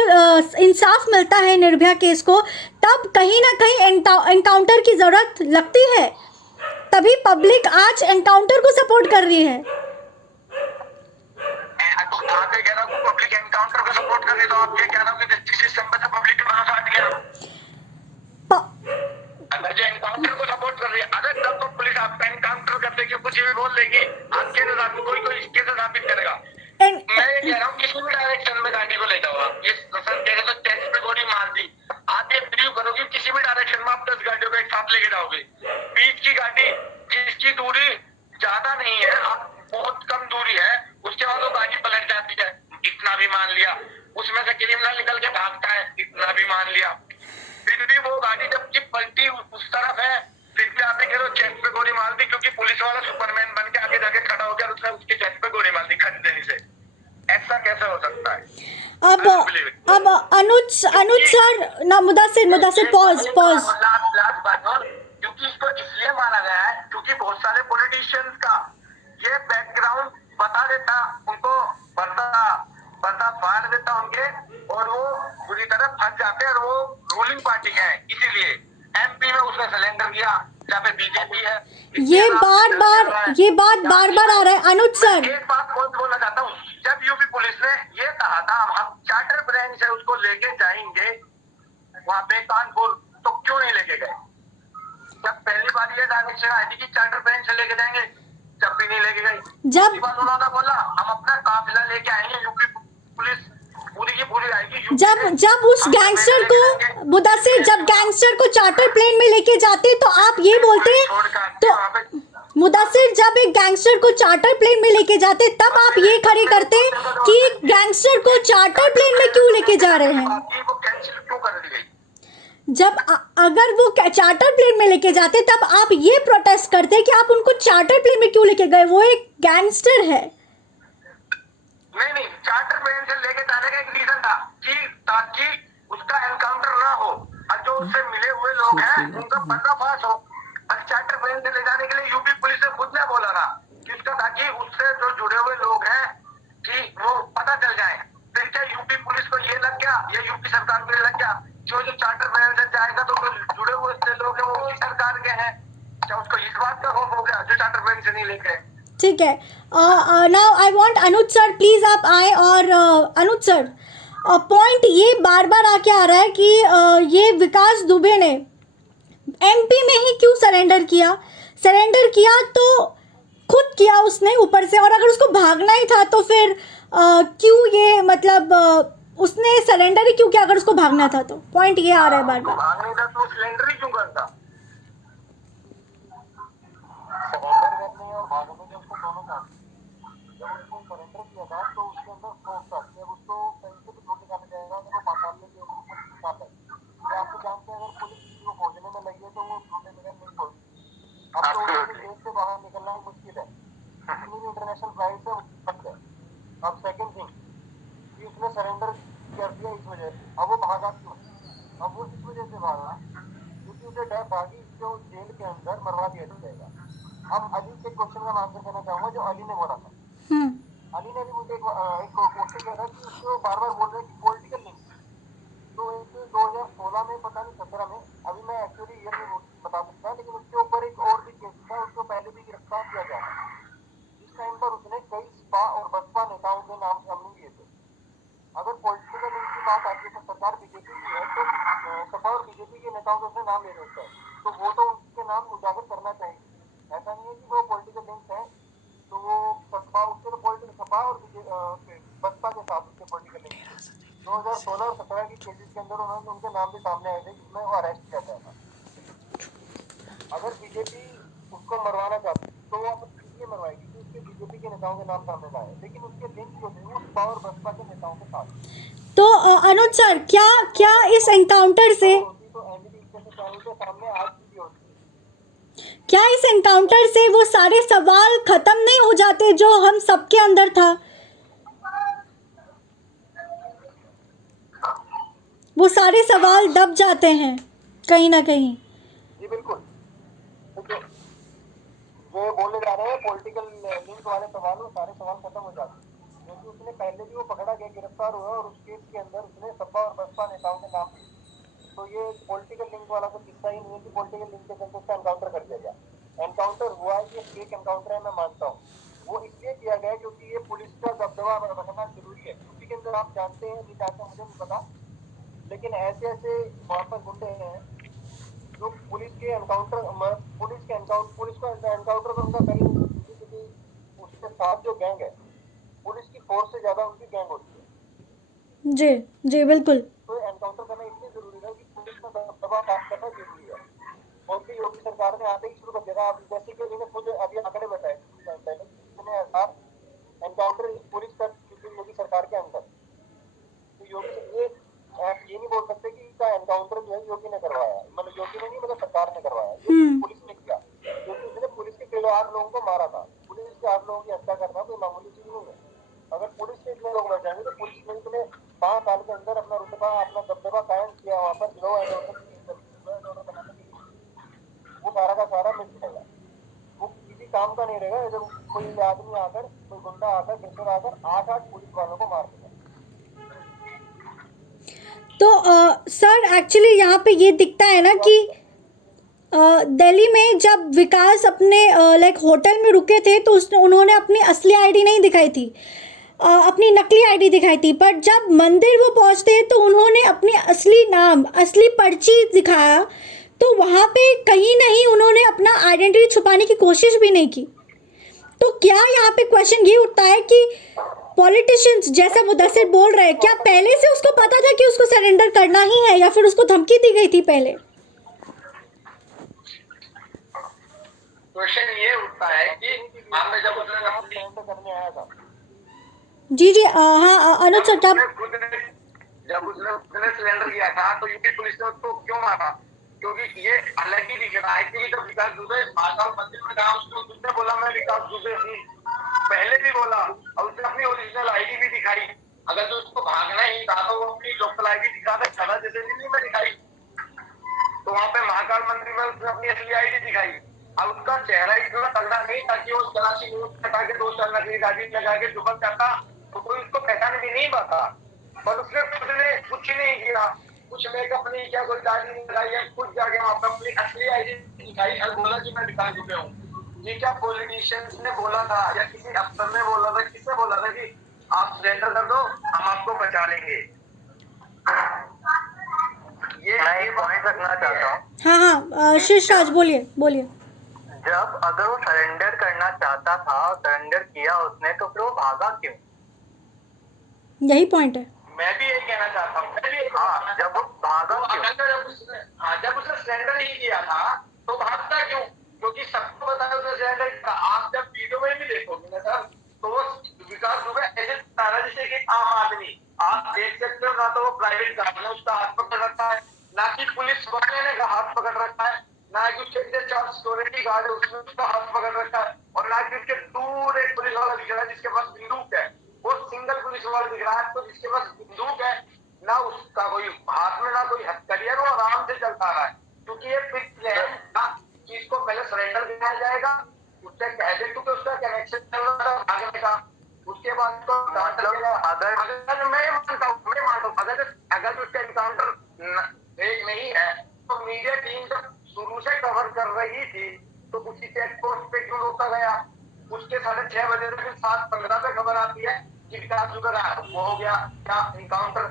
इंसाफ मिलता है निर्भया केस को, तब कहीं ना कहीं एनकाउंटर की जरूरत लगती है। तभी पब्लिक आज एनकाउंटर को सपोर्ट कर रही है। तो आप ये कह रहे हो पब्लिक एनकाउंटर को सपोर्ट कर रही है, तो आप ये कह रहे हो कि जस्टिस सिस्टम पे पब्लिक का भरोसा हट गया। अगर जो एनकाउंटर को सपोर्ट कर रही है, अगर तब तो पुलिस आपका एनकाउंटर करते कि कुछ भी बोल देगी, आपके साथ कोई इसके से साबित करेगा। मैं ये कह रहा हूँ किसी भी डायरेक्शन में गाड़ी को ले जाओ आप, ये सर कह रहे तो चेस्ट पे गोली मार दी, आप ये बिलीव करोगे किसी भी डायरेक्शन में आप 10 गाड़ियों को एक साथ लेके जाओगे, बीच की गाड़ी जिसकी दूरी ज्यादा नहीं है, आप बहुत कम दूरी है, उसके बाद वो गाड़ी पलट जाती है, इतना भी मान लिया। उसमें से क्रिमिनल निकल के भागता है, इतना भी मान लिया। फिर भी वो गाड़ी जबकि पलटी उस तरफ है, फिर भी आपने कह चेस्ट पे गोली मार दी, क्योंकि पुलिस वाला सुपरमैन बन के आगे जाके खड़ा हो गया, उसने उसके चेस्ट पे गोली मार दी खत देने से। ऐसा कैसे हो सकता है? अब अनुज सर ना, मुदस्सिर पॉज। लास्ट बात, और क्योंकि इसको इसलिए माना गया है क्योंकि बहुत सारे पॉलिटिशियंस का ये बैकग्राउंड बता देता, उनको पर्दा फाड़ देता उनके, और वो बुरी तरह फंस जाते हैं, और वो रूलिंग पार्टी के हैं। इसीलिए एमपी में उसने सिलेंडर किया जहाँ पे बीजेपी है। ये बात बार बार आ रहा है अनुज सर। एक बात बोलना चाहता हूँ, जब यूपी पुलिस ने ये कहा था हम चार्टर ब्रांच है उसको लेके जाएंगे वहाँ पे कानपुर, तो क्यों नहीं लेके गए? जब पहली बार ये डायरेक्शन आई थी कि चार्टर ब्रांच से लेके जाएंगे, जब भी नहीं लेके गए। जब उन्होंने बोला हम अपना काफिला लेके आएंगे, यूपी पुलिस पूरी की पूरी आएगी। जब उस गैंगस्टर को, मुदस्सिर जब गैंगस्टर को चार्टर प्लेन में लेके जाते तो आप ये बोलते, तो मुदस्सिर जब एक गैंगस्टर को चार्टर प्लेन में लेके जाते तब आप ये खड़े करते कि गैंगस्टर को चार्टर प्लेन में क्यों लेके जा रहे हैं? जब अगर वो चार्टर प्लेन में लेके जाते तब आप ये प्रोटेस्ट करते कि आप उनको चार्टर प्लेन में क्यों लेके गए, वो एक गैंगस्टर है। नहीं, चार्टर प्लेन से लेके जाने का एक रीजन था कि ताकि उसका एनकाउंटर ना हो और जो उससे मिले हुए लोग हैं उनका पर्दाफाश हो। और चार्टर प्लेन से ले जाने के लिए यूपी पुलिस ने खुद ने बोला था कि उसका ताकि उससे जो जुड़े हुए लोग हैं कि वो पता चल जाए। फिर क्या यूपी पुलिस को ये लग गया, या यूपी सरकार को ये लग गया जो चार्टर प्लेन से जाएगा तो जुड़े हुए लोग हैं वो उसी सरकार के हैं, क्या उसको इस बात का खौफ हो गया जो चार्टर प्लेन से नहीं लेके? ठीक है, now I want Anuj sir please आप आए। और अनुज सर, पॉइंट ये बार बार आके आ रहा है कि ये विकास दुबे ने एमपी में ही क्यों सरेंडर किया तो खुद किया उसने ऊपर से, और अगर उसको भागना ही था तो फिर क्यों ये मतलब उसने सरेंडर ही क्यों किया अगर उसको भागना था? तो पॉइंट ये आ रहा है बार बार। भागना था तो सरेंडर ही क्यों करता? सरेंडर करने और भागने के उसको दोनों काम। जब उसको सरेंडर किया था तो उसके अंदर सोच था कि अब उसको कहीं से भी ढूंढ निकाला जाएगा तो वो पाताल में भी निकाल है। ये आपको जानते हैं, अगर पुलिस किसी को खोजने में लगी है तो वो ढूंढने में नहीं खोजती। अब तो देश से बाहर निकलना मुश्किल है, इसलिए इंटरनेशनल फ्लाइट से बंद है। अब सेकंड थिंग कि उसने सरेंडर कर दिया इस वजह से, अब वो भागा क्यों? अब वो इस वजह से भागा क्योंकि उसे डर भागी जो जेल के अंदर मरवा दिया जाएगा। अब अली के क्वेश्चन का आंसर करना चाहूंगा जो अली ने बोला था। अली ने भी मुझे एक क्वेश्चन किया था कि उसको बार बार बोल रहे हैं कि पॉलिटिकल लिंक, तो 2016 में पता नहीं 17 में, अभी मैं एक्चुअली ईयर में बता सकता, लेकिन उसके ऊपर एक और भी केस था, उसको पहले भी गिरफ्तार किया गया था। इस टाइम पर उसने कई चाहिए। ऐसा नहीं है कि वो पॉलिटिकल लिंक है तो वो सपा उसके तो पॉलिटिकल सपा और बसपा के साथ उसके पॉलिटिकल लिंक 2016 और 17 की केसेस के अंदर उन्होंने उनके नाम भी सामने आए थे जिसमें वो अरेस्ट किया गया था। अगर बीजेपी उसको मरवाना चाहती तो वो अपन इसलिए मरवाएगी कि उसके बीजेपी के नेताओं के नाम सामने ना आए, लेकिन उसके लिंक जो थे वो सपा और बसपा के नेताओं के साथ। तो अनुज सर, क्या क्या इस एनकाउंटर से होती तो एनडीटी जैसे चैनल के सामने आज भी होती। क्या इस एनकाउंटर से वो सारे सवाल खत्म नहीं हो जाते जो हम सबके अंदर था? वो सारे सवाल दब जाते हैं कहीं ना कहीं। जी बिल्कुल, जो बोले जा रहे हैं पॉलिटिकल लिंक वाले सवाल, वो सारे सवाल खत्म हो जाते हैं क्योंकि उसने पहले भी वो पकड़ा गया, गिरफ्तार हुआ और उस केस के अंदर उसने सपा और बसपा नेताओं के नाम लिए। तो ये पॉलिटिकल लिंक वाला तो किस्सा ही नहीं है कि पॉलिटिकल लिंक के चलते उसका एनकाउंटर कर दिया गया। एनकाउंटर हुआ है, ये फेक एनकाउंटर है, मैं मानता हूँ। वो इसलिए किया गया क्योंकि ये पुलिस का दबदबा रखना जरूरी है। यूपी के अंदर आप जानते हैं नहीं जानते मुझे नहीं पता, लेकिन ऐसे ऐसे वहाँ पर गुंडे हैं जो पुलिस को एनकाउंटर तो उनका कर ही नहीं सकती क्योंकि उसके साथ जो गैंग है पुलिस की फोर्स से ज्यादा उनकी गैंग होती है। जी जी बिल्कुल। तो एनकाउंटर करना इसलिए जरूरी है कि पुलिस का दबदबा काम करना जरूरी है। और भी योगी सरकार ने आते ही शुरू कर दिया। अब जैसे कि उन्होंने खुद अभी आंकड़े बताए कुछ टाइम पहले, इतने हजार एनकाउंटर पुलिस कर चुकी योगी सरकार के अंदर। तो योगी ये नहीं बोल सकते कि इसका एनकाउंटर जो है योगी ने करवाया, मतलब योगी ने नहीं, मतलब सरकार ने करवाया, पुलिस ने किया क्योंकि उसने पुलिस के 8 लोगों को मारा था। पुलिस के 8 लोगों की हत्या करना कोई मामूली चीज नहीं है। अगर पुलिस से इतने लोग बच जाएंगे तो पुलिस ने इतने 5 साल के अंदर अपना रुतबा अपना दबदबा कायम किया वहाँ पर लॉ एंड ऑर्डर बनाने के लिए, वो सारा का सारा मिल जाएगा। वो किसी काम का नहीं रहेगा जब कोई आदमी आकर, कोई गुंडा आकर, गैंगर आकर 8 पुलिस वालों को मार देगा। तो सर एक्चुअली यहाँ पे ये दिखता है ना कि दिल्ली में जब विकास अपने लाइक होटल में रुके थे तो उन्होंने अपनी असली आईडी नहीं दिखाई थी, अपनी नकली आईडी दिखाई थी। पर जब मंदिर वो पहुंचते तो उन्होंने अपनी असली नाम, असली पर्ची दिखाया। तो वहाँ पे कहीं नहीं उन्होंने अपना आइडेंटिटी छुपाने की कोशिश भी नहीं की। तो क्या यहाँ पे क्वेश्चन ये उठता है कि पॉलिटिशियंस जैसा मुदस्सिर बोल रहे हैं, क्या पहले से उसको पता था कि उसको सरेंडर करना ही है या फिर उसको धमकी दी गई थी पहले? क्वेश्चन ये उठता है कि आपने जब उसने सरेंडर करने आया था। जी जी हाँ अनुज सर, जब उसने सरेंडर किया था तो यूपी पुलिस ने उसको क्यों मारा? क्योंकि ये अलग ही दिख रहा है कि जब विकास दुबे महाकाल मंदिर में गया उसने बोला मैं विकास दुबे थी, पहले भी बोला और उसने अपनी ओरिजिनल आईडी भी दिखाई। अगर तो उसको भागना ही था तो वो अपनी लोकल आईडी दिखा सकता था, जैसे दिल्ली में दिखाई। तो वहाँ पे महाकाल मंदिर में उसने अपनी असली आईडी दिखाई। अब उसका चेहरा इतना तगड़ा नहीं था कि वो तलाशी न्यूज हटा के 2 साल नकली गाड़ी लगा के जुबल करता तो कोई उसको पहचान भी नहीं पाता। पर उसने खुद ने कुछ नहीं किया, कुछ मेकअप नहीं किया, कोई दाढ़ी नहीं लगाई है, खुद जाके वहाँ पे अपनी असली आईडी दिखाई और बोला कि मैं विकास दुबे हूँ। ये क्या पॉलिटिशियंस ने बोला था या किसी अफसर ने बोला था, किसने बोला था कि आप सरेंडर कर दो हम आपको बचा लेंगे? ये पॉइंट रखना चाहता हूँ। हाँ हाँ शीर्षराज बोलिए बोलिए। जब अगर वो सरेंडर करना चाहता था और सरेंडर किया उसने तो फिर वो भागा क्यों? यही पॉइंट है। मैं भी यही कहना चाहता हूँ। जब वो भागा क्यों? जब उसने सरेंडर नहीं किया था तो भागता क्यों? क्योंकि सबको पता है उसने सरेंडर किया। आप जब वीडियो में भी देखोगे ना सर तो वो विकास दुबे ऐसे तारा जैसे कि आम आदमी आप देख सकते हो। ना तो वो प्राइवेट कार ने उसका हाथ पकड़ रखा है, ना कि पुलिस वाले ने हाथ पकड़ रखा है, ना कि उसके 4 सिक्योरिटी गार्ड है उसने उसका हाथ पकड़ रखा है, और ना कि उसके दूर एक पुलिस वाला दिख रहा है जिसके पास बंदूक है। वो सिंगल पुलिस वाला दिख रहा है तो जिसके पास बंदूक है, ना उसका कोई हाथ में ना कोई हथकड़ी है, वो आराम से चलता रहा है। क्योंकि ये फिक्स है ना कि इसको पहले सरेंडर दिया जाएगा, उससे कह दे क्योंकि उसका कनेक्शन चल रहा था भागने का, उसके बाद तो डांट लगेगा। अगर मैं मानता हूँ अगर उसका एनकाउंटर फेक नहीं है तो मीडिया टीम जब शुरू से कवर कर रही थी तो उसी चेक पोस्ट पे क्यों रोका गया? उसके 6:30 बजे से 7:15 पे खबर आती है कि विकास दुबे वो हो गया क्या एनकाउंटर।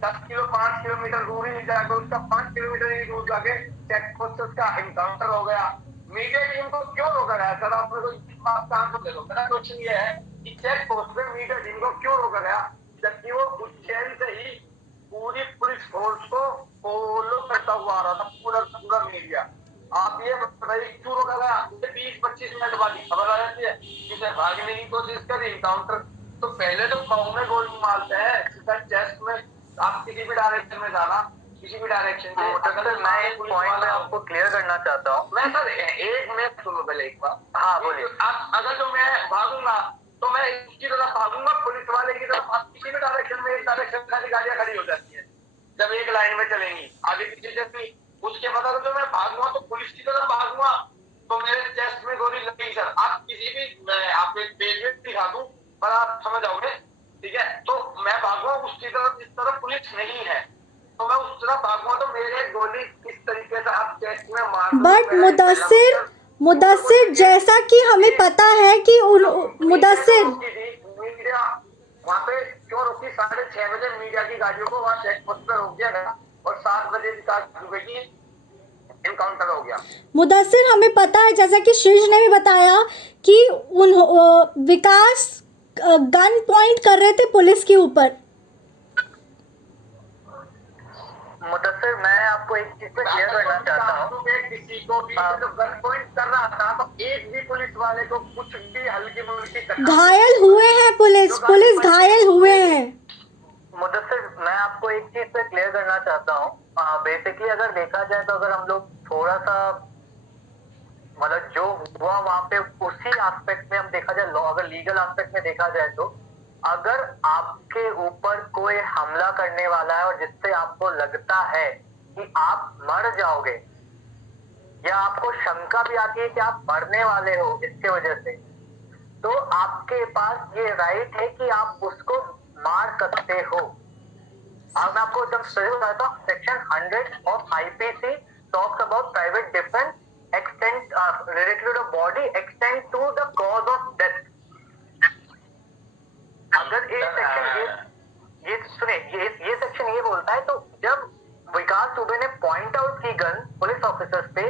5 किलोमीटर दूर ही जाकर उसका 5 किलोमीटर ही दूर जाके चेक पोस्ट से उसका एनकाउंटर हो गया। मीडिया टीम को क्यों रोका गया सर? आप मेरे को इस बात का आंसर दे दो। मेरा क्वेश्चन ये है कि चेक पोस्ट पे मीडिया टीम को क्यों रोका गया, जबकि वो उज्जैन से ही पूरी पुलिस फोर्स को फॉलो करता हुआ आ रहा था, पूरा पूरा मीडिया। आप ये बताइए क्यों रोका गया? 20-25 मिनट बाद ही खबर आ जाती है कि भागने की कोशिश करी, इनकाउंटर। तो पहले तो पाँव में गोली मारते हैं, सीधा चेस्ट में। आप किसी भी डायरेक्शन में जाना, किसी भी डायरेक्शन में। अगर मैं एक पॉइंट में आपको क्लियर करना चाहता हूँ। मैं सर एक मिनट सुनो पहले एक बार। हाँ बोलिए। आप अगर जो मैं भागूंगा तो मैं इसकी तरफ भागूंगा, पुलिस वाले की तरफ। आप किसी भी डायरेक्शन में, एक डायरेक्शन खाली गाड़ियां खड़ी हो जाती है जब एक लाइन में चलेंगी आगे पीछे से भी। उसके बाद अगर जो मैं भागूंगा तो पुलिस की तरफ भागूंगा तो मेरे चेस्ट में गोली लगेगी सर। आप किसी भी, मैं आपको एक पेज में दिखा दूं पर आप समझ आओगे, ठीक है? तो मैं भागूंगा उसकी तरफ जिस तरफ पुलिस नहीं है, तो मैं उस तरफ भागूंगा तो मेरे गोली किस तरीके से आप चेस्ट में मार दो। बट मुदस्सिर जैसा कि हमें पता है कि मुदस्सिर मीडिया वहाँ पे क्यों रोकी? 6:30 बजे मीडिया की गाड़ियों को वहाँ चेक पोस्ट पे रोक दिया गया और 7 बजे की इनकाउंटर हो गया। मुदस्सिर हमें पता है, जैसा कि शीर्ष ने भी बताया कि विकास गन पॉइंट कर रहे थे पुलिस के ऊपर। मुदस्सिर, मैं आपको एक चीज पे क्लियर करना चाहता हूँ। किसी को भी गन पॉइंट कर रहा था तो एक भी पुलिस वाले को कुछ भी हल्की फुल्की घायल हुए हैं, पुलिस घायल हुए हैं। मुदस्सिर, मैं आपको एक चीज पे क्लियर करना चाहता हूँ। बेसिकली अगर देखा जाए तो अगर हम लोग थोड़ा सा मतलब जो हुआ वहां पे उसी एस्पेक्ट में हम देखा जाए, लॉ अगर लीगल एस्पेक्ट में देखा जाए तो अगर आपके ऊपर कोई हमला करने वाला है और जिससे आपको लगता है कि आप मर जाओगे या आपको शंका भी आती है कि आप मरने वाले हो इसके वजह से, तो आपके पास ये राइट है कि आप उसको मार सकते हो। अब मैं आपको एकदम सही बताता हूँ, section 100 of IPC talks about private defence extend related to the body extend to the cause of death. अगर ये सेक्शन ये सुने, ये सेक्शन ये बोलता है, तो जब विकास दुबे ने पॉइंट आउट की गन पुलिस ऑफिसर्स पे,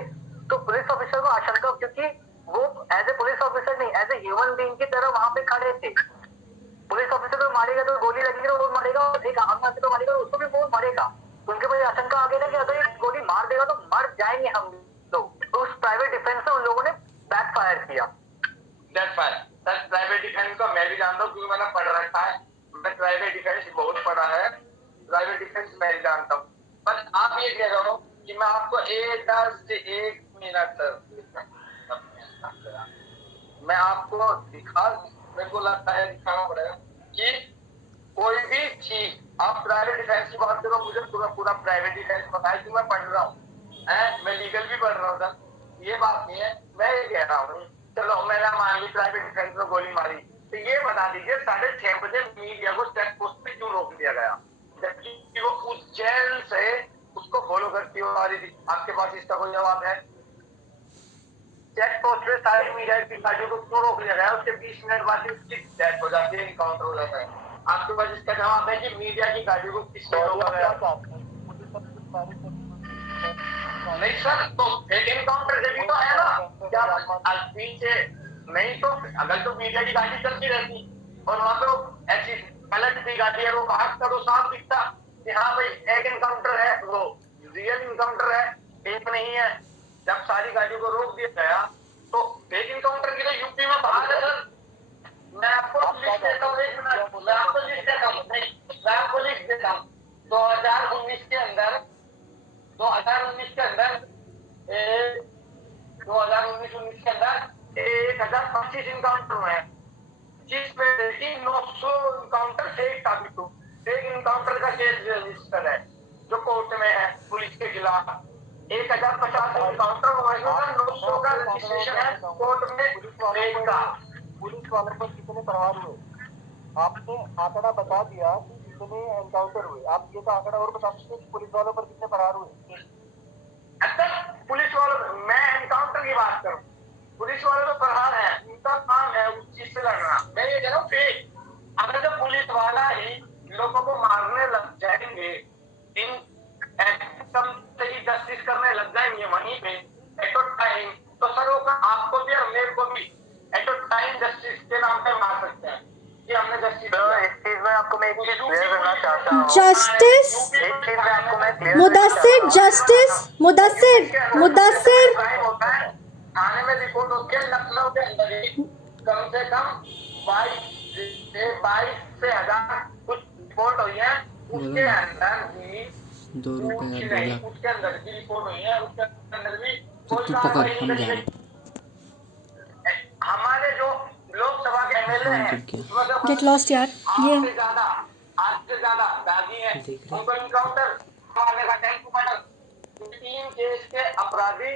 तो पुलिस ऑफिसर को आशंका, क्योंकि वो एज ए पुलिस ऑफिसर नहीं, एज ए ह्यूमन बीइंग की तरह वहां पे खड़े थे। पुलिस ऑफिसर को मारेगा तो गोली लगेगी तो वो मरेगा, और एक आम आदमी को मारेगा तो उसको भी वो मरेगा। उनके पास आशंका आ गई था कि अगर ये गोली मार देगा तो मर जाएंगे हम लोग। तो उस प्राइवेट डिफेंस में उन लोगों ने बैक फायर किया। प्राइवेट डिफेंस का मैं भी जानता हूँ क्योंकि मैंने पढ़ रखा है। मैं प्राइवेट डिफेंस बहुत पढ़ा है, प्राइवेट डिफेंस मैं भी जानता हूँ। बस आप ये कह रहे हो कि मैं आपको एक मिनट मैं आपको दिखा, मेरे को लगता है दिखाना पड़ेगा कि कोई भी चीज आप प्राइवेट डिफेंस की बात करो, मुझे पूरा प्राइवेट डिफेंस पता है कि मैं पढ़ रहा हूँ, मैं लीगल भी पढ़ रहा हूँ सर, ये बात नहीं है। मैं ये कह रहा हूँ, चलो मैंने मान ली प्राइवेट डिफेंस में गोली मारी, तो ये बता दीजिए 6:30 बजे मीडिया को चेक पोस्ट पे क्यों रोक दिया गया, जबकि वो उज्जैन से उसको फॉलो करती हुई आ रही थी? आपके पास इसका कोई जवाब है? चेक पोस्ट पे सारी मीडिया की गाड़ियों को क्यों रोक दिया गया? उसके 20 मिनट बाद ही उसकी डेथ हो जाती है, इनकाउंटर हो जाता है। आपके पास इसका जवाब है कि मीडिया की गाड़ियों को किसने रोका गया? नहीं सर, तो एक इनकाउंटर से भी तो है ना, क्या पीछे नहीं? तो अगर तो मीडिया की गाड़ी चलती रहती और वहां पे ऐसी पलटती गाड़ी है, वो भाग का तो साफ दिखता कि हाँ भाई एक इनकाउंटर है, वो रियल इनकाउंटर है, एक नहीं है। जब सारी गाड़ियों को रोक दिया गया तो एक इनकाउंटर की तो यूपी में बाहर है सर। मैं आपको लिस्ट देता हूँ, एक मिनट, मैं आपको लिस्ट देता हूँ, नहीं मैं आपको लिस्ट देता हूँ। 2019 के अंदर 2019 के अंदर 1025 इनकाउंटर हुए हैं, जिसमें 900 इनकाउंटर फेक साबित हो। फेक इनकाउंटर का केस रजिस्टर है जो कोर्ट में है पुलिस के खिलाफ। 1050 इनकाउंटर हुए हैं, 900 का रजिस्ट्रेशन है कोर्ट में फेक का। पुलिस वालों पर कितने प्रहार हुए? आपने आंकड़ा बता दिया कि कितने एनकाउंटर हुए, आप ये तो आंकड़ा और बता सकते हैं कि पुलिस वालों पर कितने प्रहार हुए? अच्छा, पुलिस वालों, मैं एनकाउंटर की बात करूं, पुलिस वालों तो प्रहार है, उनका काम है उस चीज से लड़ना। मैं ये कह रहा हूँ फेक। अगर जब पुलिस वाला ही लोगों को मारने लग जाएंगे, इन एकदम से ही जस्टिस करने लग जाएंगे वहीं पे एट अ टाइम, तो सर वो जस्टिस एक चीज मैं आपको मैं क्लियर मुदस्सिर जस्टिस मुदस्सिर थाने में रिपोर्ट होती है लखनऊ के अंदर ही कम से कम 22 से 1000 कुछ रिपोर्ट हुई है उसके अंदर भी 2 रुपये या 2 लाख उसके अंदर भी रिपोर्ट हुई है उसके अंदर भी तो कोई तू पकड़ कार्रवाई हम नहीं जा करी रहे गई। हमारे जो लोकसभा के एमएलए हैं उसमें गेट लॉस्ट यार ये आज से ज्यादा दागी है देख रहे उनको इनकाउंटर मारने का टेम्पो मर्डर 3 केस के अपराधी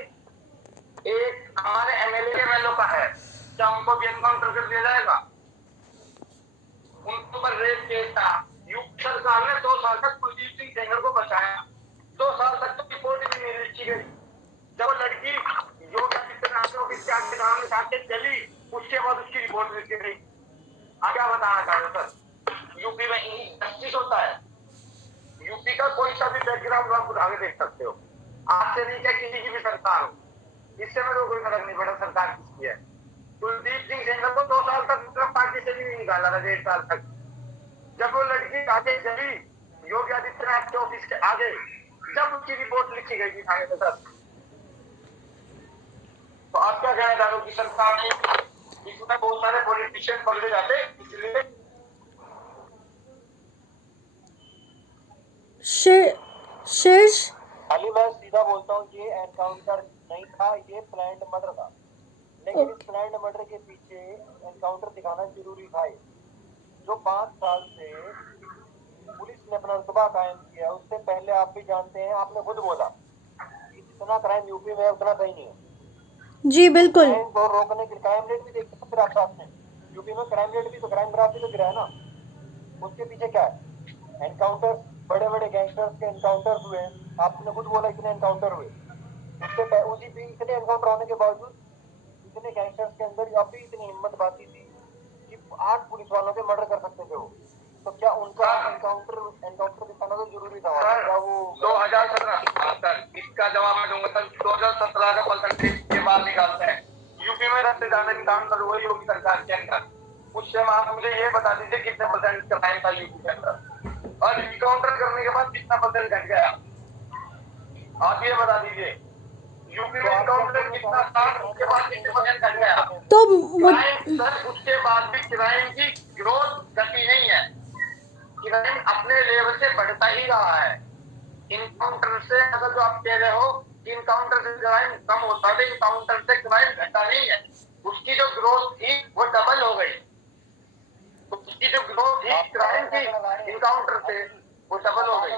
एक हमारे एमएलए के एमएलए का है, क्या उनको भी एनकाउंटर कर दिया जाएगा? उनके ऊपर रेप केस था। यूपी सरकार ने 2 साल तक कुलदीप सिंह सेंगर को बचाया, 2 साल तक तो रिपोर्ट भी नहीं लिखी गई। जब वो लड़की योगी आदित्यनाथ ऑफिस के आगे सामने साथ चली उसके बाद उसकी रिपोर्ट लिखी गई। आप क्या बताना चाहते हो सर? यूपी में जस्टिस होता है। यूपी का कोई सा भी बैकग्राउंड आप उठा के देख सकते हो, आज से नहीं क्या किसी की भी सरकार हो, इससे मेरे को कोई फर्क नहीं पड़ा सरकार किसकी है। कुलदीप सिंह सेंगर को 2 साल तक पार्टी से भी नहीं निकाला था, 1.5 साल तक। जब वो लड़की आगे चली योगी आदित्यनाथ के ऑफिस के आगे, जब उसकी रिपोर्ट लिखी गई थी थाने के साथ। तो आप क्या कहना चाहते हो कि सरकार ने इसमें बहुत सारे पॉलिटिशियन पकड़े जाते इसलिए शीर्ष खाली मैं सीधा बोलता हूँ ये एनकाउंटर नहीं था, ये प्लान्ड मर्डर था। लेकिन इस प्लान्ड मर्डर के पीछे एनकाउंटर दिखाना जरूरी था। जो 5 साल से पुलिस ने अपना रुतबा कायम किया, उससे पहले आप भी जानते हैं, आपने खुद बोला कि जितना क्राइम यूपी में है उतना सही नहीं है जी बिल्कुल। क्राइम को रोकने के क्राइम रेट भी देख सकते आप साथ में, यूपी में क्राइम रेट भी तो क्राइम ग्राफ भी तो गिरा है ना। उसके पीछे क्या है? एनकाउंटर, बड़े बड़े गैंगस्टर्स के एनकाउंटर हुए, आपने खुद बोला इतने एनकाउंटर हुए। उससे उसी भी इतने एनकाउंटर होने के बावजूद इतने गैंगस्टर्स के अंदर अब भी इतनी हिम्मत बाती थी कि 8 पुलिस वालों के मर्डर कर सकते थे वो। तो क्या उनका एनकाउंटर दिखाना तो जरूरी था? क्या वो 2017 सर इसका जवाब मैं दूंगा सर। 2017 का परसेंटेज के बाद निकालते हैं यूपी में सबसे ज्यादा एनकाउंटर हुआ योगी सरकार के अंदर। उस समय आप मुझे ये बता दीजिए कितने परसेंट क्राइम था यूपी के अंदर, और एनकाउंटर करने के बाद कितना परसेंट घट गया आप ये बता दीजिए। यूपी में एनकाउंटर कितना था, उसके बाद कितने परसेंट घट गया? तो क्राइम सर उसके बाद भी क्राइम की ग्रोथ घटी नहीं है, क्राइम अपने लेवल से बढ़ता ही रहा है। इनकाउंटर से अगर जो आप कह रहे हो कि इनकाउंटर से क्राइम कम होता है, इनकाउंटर से क्राइम घटा नहीं है, उसकी जो ग्रोथ थी वो डबल हो गई। तो उसकी जो ग्रोथ थी क्राइम की इनकाउंटर से वो डबल हो गई।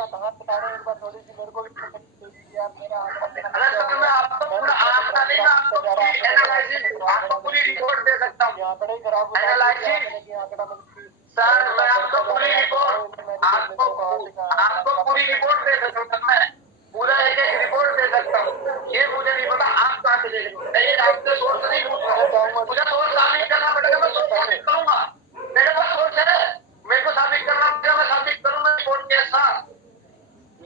अरे सर मैं आपको पूरा आंकड़ा नहीं, मैं आपको पूरी एनालिसिस, आपको पूरी रिपोर्ट दे सकता हूँ। एनालिसिस सर मैं आपको पूरी रिपोर्ट आपको पूरी रिपोर्ट दे सकता हूँ। मैं पूरा एक रिपोर्ट दे सकता हूँ। ये मुझे नहीं पता आप कहाँ से दे सकते, ये आपसे सोर्स नहीं पूछ रहा हूँ। मुझे सोर्स साबित करना पड़ेगा, मैं सोर्स साबित करूंगा। मेरे पास सोर्स है, मेरे को साबित करना पड़ेगा, मैं साबित करूंगा रिपोर्ट के साथ।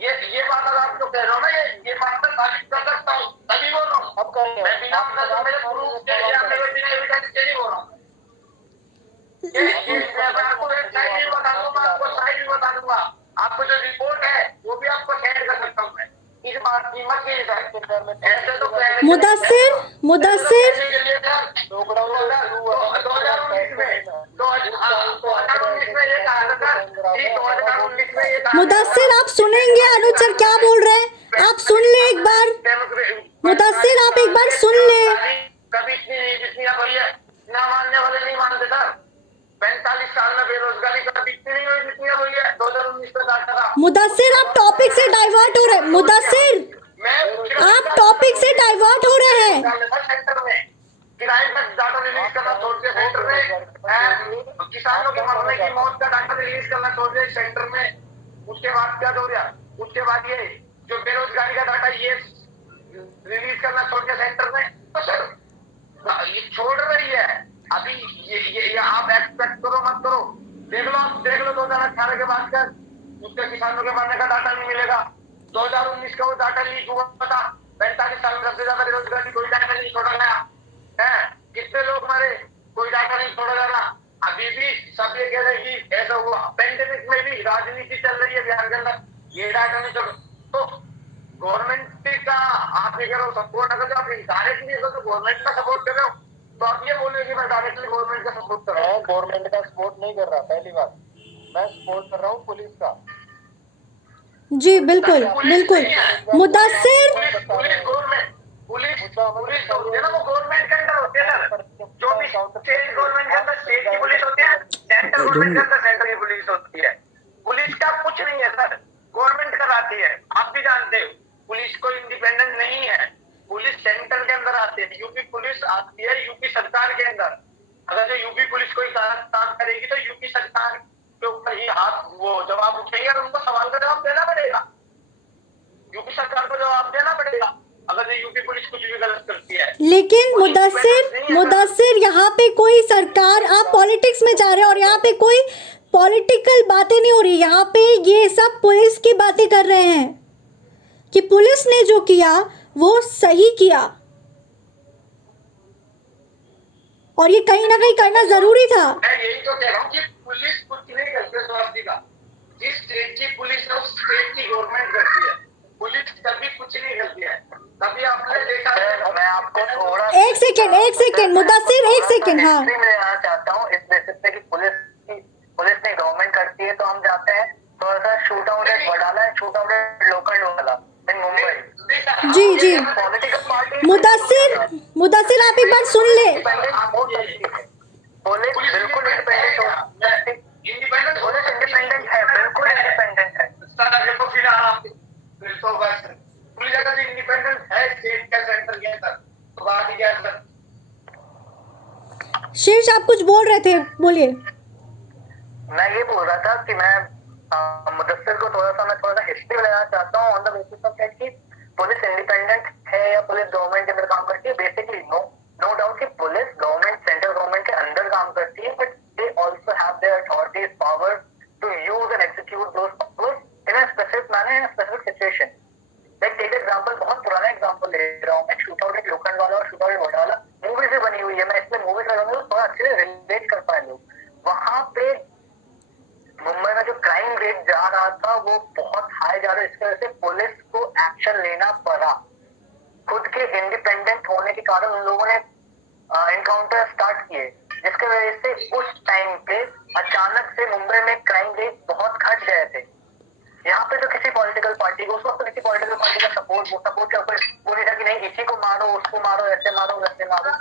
ये बात अगर आप जो कह रहे हो ना, ये बात मैं साबित कर सकता हूँ, तभी बोल रहा हूँ। मैं बिना मेरे प्रूफ के या मेरे बिना एविडेंस के नहीं बोल रहा हूँ। मैं आपको एक साइड भी बता दूंगा, आपको साइड भी बता दूंगा, आपको जो रिपोर्ट है वो भी आपको शेयर कर सकता हूँ मैं। इस बात की मत ऐसे तो मुदस्सिर मुदस्सिर 2019 में ये कहा था सर, 2019 में ये कहा। मुदस्सिर आप सुनेंगे अनुज सर क्या बोल रहे हैं? आप सुन ले एक बार, मुदस्सिर आप एक बार सुन ले। कभी इतनी हुई है, ना मानने वाले नहीं मानते सर। 45 साल में बेरोजगारी कभी इतनी नहीं हुई जितनी हुई है 2019 में डाटा था। मुदस्सिर आप टॉपिक से डाइवर्ट हो रहे हैं, मुदस्सिर आप टॉपिक से डाइवर्ट हो रहे हैं। सेंटर में किराए का डाटा रिलीज करना छोड़ दिया, सेंटर में किसानों के मरने की मौत का डाटा रिलीज करना छोड़ दिया सेंटर में। उसके बाद क्या हो गया? उसके बाद ये जो बेरोजगारी का डाटा ये रिलीज करना छोड़ दिया सेंटर में। तो सर ये छोड़ रही है अभी, ये आप एक्सपेक्ट करो मत करो। देख लो 2018 के बाद का उसके किसानों के मरने का डाटा नहीं मिलेगा। 2019 का वो डाटा लीक हुआ था, 45 साल में सबसे ज्यादा बेरोजगारी, कोई डाटा नहीं छोड़ा गया है। कितने लोग मरे, कोई डाटा नहीं छोड़ा जा रहा। अभी भी सब ये कह रहे कि ऐसा हुआ। एकेडमिक में भी राजनीति चल रही है बिहार के अंदर, ये डाटा नहीं चलो तो गवर्नमेंट का आप ये करो सपोर्ट, अगर आप डायरेक्टली तो गवर्नमेंट का सपोर्ट कर रहे हो तो आप ये बोले कि मैं डायरेक्टली गवर्नमेंट का सपोर्ट कर रहा हूँ। मैं गवर्नमेंट का सपोर्ट नहीं कर रहा, पहली बात मैं सपोर्ट कर रहा हूँ पुलिस का। जी बिल्कुल बिल्कुल। Mudassir police government police police जो होती है ना वो गवर्नमेंट के अंदर होती है सर, जो भी स्टेट गवर्नमेंट के अंदर स्टेट की पुलिस होती है, सेंट्रल गवर्नमेंट के अंदर सेंट्रल की पुलिस होती है। पुलिस का कुछ नहीं है सर, गवर्नमेंट कराती है, आप भी जानते हो पुलिस कोई इंडिपेंडेंट नहीं है, पुलिस सेंट्रल के अंदर आती है, यूपी पुलिस आती है यूपी सरकार के अंदर। अगर जो यूपी पुलिस कोई काम करेगी तो यूपी सरकार के ऊपर ही हाथ वो जवाब उठेंगे और उनको सवाल का जवाब देना पड़ेगा, यूपी सरकार को जवाब देना पड़ेगा अगर जो यूपी पुलिस कुछ भी गलत करती है। लेकिन मुदस्सिर यहाँ पे कोई सरकार, आप पॉलिटिक्स में जा रहे हैं और यहाँ पे कोई पॉलिटिकल बातें नहीं हो रही, यहाँ पे ये सब पुलिस की बातें कर रहे हैं कि पुलिस ने जो किया वो सही किया और ये कहीं ना कहीं करना जरूरी था। मैं यही तो कह रहा हूँ कि पुलिस कुछ नहीं करती स्वास्थ्य का, जिस स्टेट की पुलिस है उस स्टेट की गवर्नमेंट करती है, पुलिस कभी कुछ नहीं करती है। कभी आपने देखा है, मैं आपको थोड़ा एक सेकेंड मुदस्सिर, एक सेकेंड। हाँ मैं आना चाहता हूँ इस बेसिस पे कि पुलिस ने गवर्नमेंट करती है तो हम जाते हैं थोड़ा सा shoot out at Wadala and shoot out at local वाला इन मुंबई। जी जी पॉलिटिकल पार्टी मुदस्सिर आप एक बार सुन ले। पुलिस बिल्कुल इंडिपेंडेंट हो, इंडिपेंडेंट पुलिस इंडिपेंडेंट है, बिल्कुल इंडिपेंडेंट है। देखो फिर आप फिर तो बस पुलिस अगर इंडिपेंडेंट है स्टेट का सेंटर के अंदर तो बात ही क्या है सर। शीर्ष आप कुछ बोल रहे थे, बोलिए। मैं ये बोल रहा था कि मैं मुदस्सिर को थोड़ा सा हिस्ट्री लगाना चाहता हूँ on the basis of that कि पुलिस इंडिपेंडेंट है या पुलिस गवर्नमेंट के अंदर काम करती है। बेसिकली नो डाउट कि पुलिस गवर्नमेंट सेंट्रल गवर्नमेंट के अंदर काम करती है, but they also have their authorities power to use and execute those powers in a specific manner in a specific situation. Like take example, बहुत पुराना example ले रहा हूँ मैं, शूट आउट एट लोखंडवाला और shoot out at Wadala movie से बनी हुई है, मैं इसमें मूवी कर रहा हूँ थोड़ा अच्छे से रिलेट कर पाए लोग। वहां पे मुंबई में जो क्राइम रेट जा रहा था वो बहुत हाई जा रहा है, इसकी वजह से पुलिस को एक्शन लेना पड़ा। खुद के इंडिपेंडेंट होने के कारण उन लोगों ने एनकाउंटर स्टार्ट किए, जिसके वजह से उस टाइम पे अचानक से मुंबई में क्राइम रेट बहुत घट गए थे। यहाँ पे तो किसी पॉलिटिकल पार्टी को, उस वक्त किसी पॉलिटिकल पार्टी का सपोर्ट क्या कोई था कि नहीं इसी को मारो उसको मारो ऐसे मारो वैसे मारो।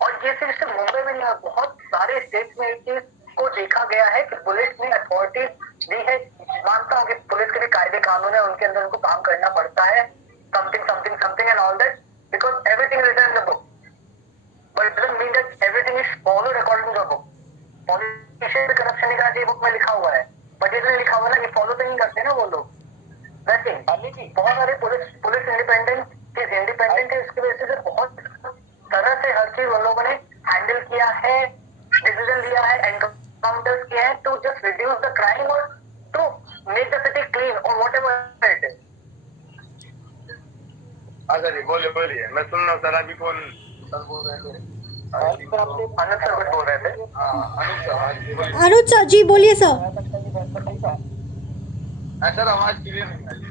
और ये सिर्फ मुंबई में नहीं, बहुत सारे स्टेट्स में इस को देखा गया है कि पुलिस ने अथॉरिटीज दी है। मानता हूँ कि पुलिस के भी कायदे कानून है, उनके अंदर उनको काम करना पड़ता है, something and all that, because everything is written in the book, but it doesn't mean that everything is followed according to the book. Politician में करप्शन नहीं करना चाहिए बुक में लिखा हुआ है, बट इसमें लिखा हुआ ना कि फॉलो तो नहीं करते ना वो लोग। वैसे बहुत सारे पुलिस इंडिपेंडेंट है, इसकी वजह से बहुत तरह से हर चीज उन लोगों ने हैंडल किया है, डिसीजन लिया है, एनकाउंटर्स किए हैं to just reduce the crime और to make the city clean और व्हाटएवर इट इज। अच्छा जी बोलिए मैं सुन रहा हूँ सर। अभी कौन सर बोल रहे थे? अनुज सर कुछ बोल रहे थे। अनुज सर जी बोलिए सर। सर आवाज क्लियर नहीं आ रही।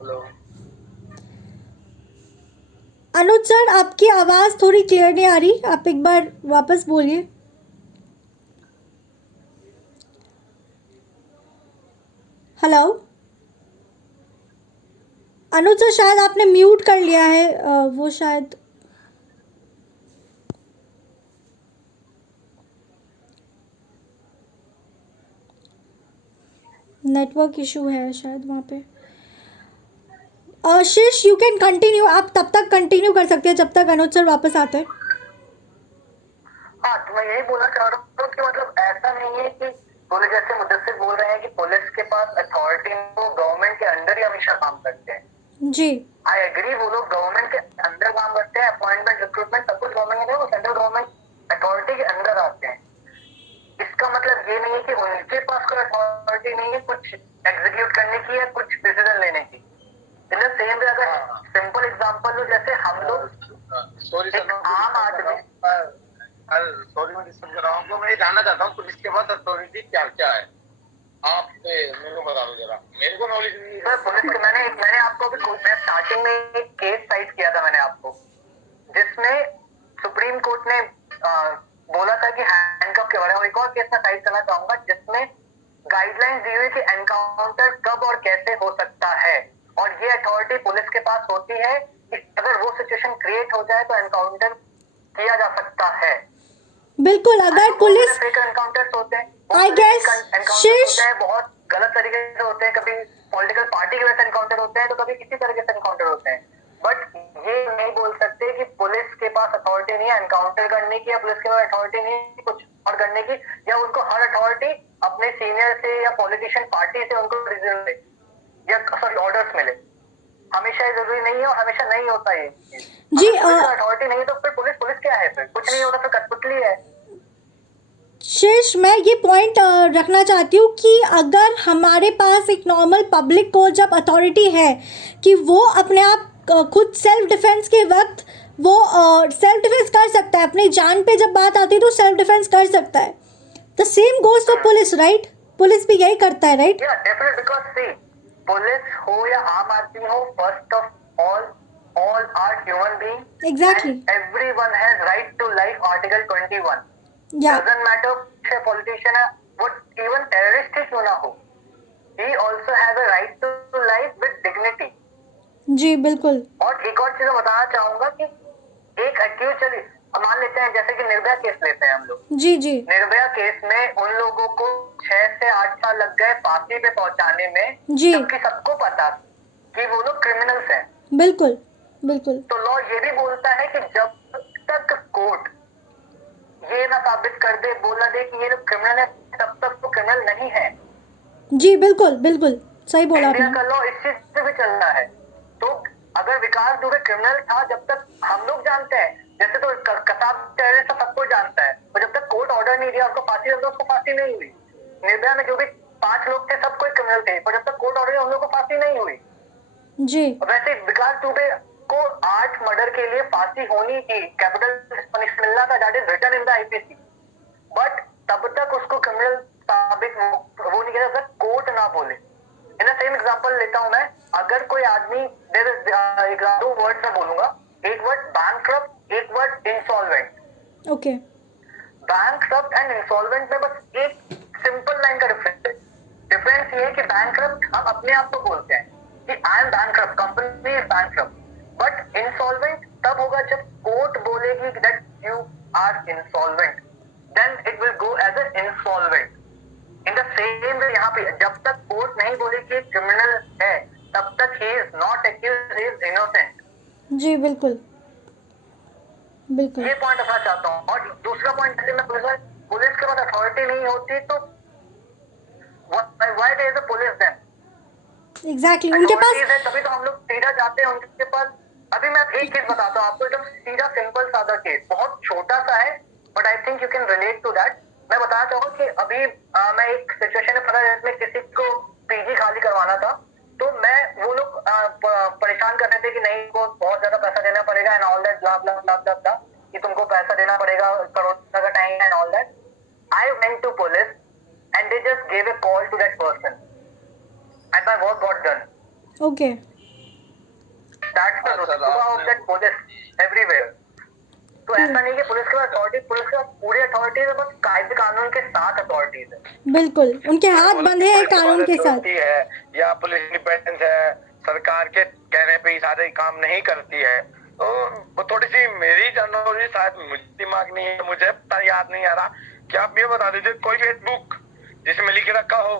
हेलो अनुज सर आपकी आवाज़ थोड़ी क्लियर नहीं आ रही, आप एक बार वापस बोलिए। हेलो अनुज सर, शायद आपने म्यूट कर लिया है, वो शायद नेटवर्क इशू है शायद वहाँ पे। शीर्ष यू कैन कंटिन्यू, आप तब तक कंटिन्यू कर सकते हैं जब तक अनुज सर वापस आते हैं। हाँ तो मैं यही बोलना चाह रहा हूँ कि मतलब ऐसा नहीं है कि पुलिस, जैसे मुदस्सिर बोल रहे हैं कि पुलिस के पास अथॉरिटी वो गवर्नमेंट के अंडर ही हमेशा काम करते हैं। जी आई एग्री, वो लोग गवर्नमेंट के अंदर काम करते हैं, अपॉइंटमेंट रिक्रूटमेंट सब कुछ गवर्नमेंट में, वो सेंट्रल गवर्नमेंट अथॉरिटी के अंदर आते हैं। इसका मतलब ये नहीं है कि उनके पास कोई अथॉरिटी नहीं है कुछ एग्जीक्यूट करने की या कुछ डिसीजन लेने की। इन द सेम वे अगर सिंपल एग्जांपल लो, जैसे हम लोग एक आम आदमी सॉरी मैं डिस्टर्ब कर रहा हूँ आपको। मैं ये जानना चाहता हूँ पुलिस के पास अथॉरिटी क्या क्या है, आप मेरे को बता दो जरा, मेरे को नॉलेज नहीं है। सर पुलिस के मैंने आपको अभी स्टार्टिंग में एक केस साइट किया था मैंने आपको, जिसमें सुप्रीम कोर्ट ने बोला था कि हैंडकफ के बारे में। एक और केस में साइट करना चाहूंगा जिसमें गाइडलाइंस दी हुई कि एनकाउंटर कब और कैसे हो सकता है, और ये अथॉरिटी पुलिस के पास होती है कि अगर वो सिचुएशन क्रिएट हो जाए तो एनकाउंटर किया जा सकता है। बिल्कुल, अगर पुलिस फेक एनकाउंटर्स होते हैं, आई गेस शीर्ष बहुत गलत तरीके से होते हैं, कभी पॉलिटिकल पार्टी के वजह से एनकाउंटर होते हैं तो कभी किसी तरीके से एनकाउंटर होते हैं। बट ये नहीं बोल सकते कि पुलिस के पास अथॉरिटी नहीं है एनकाउंटर करने की, या पुलिस के पास अथॉरिटी नहीं है कुछ और करने की, या उनको हर अथॉरिटी अपने सीनियर से या पॉलिटिशियन पार्टी से उनको डिसीजन मिले या सॉरी ऑर्डर्स मिले। हमेशा ये जरूरी नहीं है और हमेशा नहीं होता ये जी। अथॉरिटी नहीं है तो फिर पुलिस क्या है, फिर कुछ नहीं होता, फिर कठपुतली है। शीर्ष, मैं ये पॉइंट रखना चाहती हूँ कि अगर हमारे पास एक नॉर्मल पब्लिक को जब अथॉरिटी है कि वो अपने आप खुद सेल्फ डिफेंस के वक्त वो सेल्फ डिफेंस कर सकता है, अपनी जान पे जब बात आती है तो सेल्फ डिफेंस कर सकता है। The same goes for police, right? Police भी यही करता है, राइट? या डेफिनेट, बिकॉज सी पुलिस हो या आम आदमी हो, first of all are human being. Exactly. Everyone has right to life, article 21। या डजंट मैटर पॉलिटिशियन है, वो इवन टेररिस्ट ही क्यों ना हो, he also has a right to life with dignity. जी बिल्कुल। और एक और चीज बताना चाहूंगा कि एक एक्यूज, चलिए मान लेते हैं जैसे कि निर्भया केस लेते हैं हम लोग। जी जी। निर्भया केस में उन लोगों को 6 से 8 साल लग गए फांसी पे पहुंचाने में, जी। जबकि सबको पता कि वो लोग क्रिमिनल्स हैं। बिल्कुल बिल्कुल। तो लॉ ये भी बोलता है कि जब तक कोर्ट ये ना साबित कर दे, बोला दे कि ये लोग क्रिमिनल है, तब तक तो क्रिमिनल नहीं है। जी बिल्कुल बिल्कुल सही बोला इंडिया आपने। का लॉ इस चीज से भी चल रहा है। तो अगर विकास दुबे क्रिमिनल था, जब तक हम लोग जानते हैं, जैसे तो कसाब टेररिस्ट सबको जानता है, तो जब तक कोर्ट ऑर्डर नहीं दिया उसको फांसी, उसको फांसी नहीं हुई। निर्भया में जो भी 5 लोग थे सब कोई क्रिमिनल थे, पर जब तक कोर्ट ऑर्डर उन लोगों को फांसी नहीं हुई। जी। वैसे विकास दुबे को 8 मर्डर के लिए फांसी होनी थी, कैपिटल पनिशमेंट मिलना था, that is written in the IPC. But तब तक उसको क्रिमिनल साबित वो नहीं किया जब तक कोर्ट ना बोले। इन द सेम एग्जांपल लेता हूं मैं, अगर कोई आदमी, एक 2 वर्ड मैं बोलूंगा, एक वर्ड बैंकक्रप्ट, एक word insolvent. Okay. Bankrupt and insolvent में बस एक सिंपल लाइन का डिफरेंस है। डिफरेंस ये है कि बैंकक्रप्ट हम अपने आप को बोलते हैं कि I am bankrupt, company is bankrupt, but insolvent तब होगा जब कोर्ट बोलेगी that you are insolvent, then it will go as an insolvent. In the same way यहाँ पे जब तक कोर्ट नहीं बोलेगी क्रिमिनल है, तब तक he is not accused, he is innocent. जी बिल्कुल बिल्कुल। ये पॉइंट रखना चाहता हूँ। और दूसरा पॉइंट, जैसे मैं पुलिस के पास अथॉरिटी नहीं होती तो why there is a police then? Exactly, उनके पास है, तभी तो हम लोग सीधा जाते हैं उनके पास। अभी मैं एक केस बताता हूँ आपको, एकदम सीधा सिंपल सादा केस, बहुत छोटा सा है, but I think you can relate to that. मैं बताना चाहूंगा कि अभी मैं एक सिचुएशन में फंसा जिसमें किसी को पीजी खाली करवाना था, तो मैं वो लोग परेशान कर रहे थे कि नहीं को बहुत ज्यादा पैसा देना पड़ेगा and all that, blah blah blah blah blah, कि तुमको पैसा देना पड़ेगा, करोड़ का time and all that. I went to police and they just gave a call to that person and my work got done. Okay. That's the rule of that police everywhere. तो ऐसा नहीं कि पुलिस के पास authority, police के पास पूरी authority है, बस कायदे कानून के साथ अथॉरिटीज है। बिल्कुल, उनके हाथ बंधे हैं कानून के साथ। है या पुलिस इंडिपेंडेंस है, सरकार के कहने पे ही सारे काम नहीं करती है, तो वो थोड़ी सी मेरी जानकारी, शायद मुझे दिमाग नहीं है, मुझे याद नहीं आ रहा कि आप ये बता दीजिए कोई भी बुक जिसमें लिख रखा हो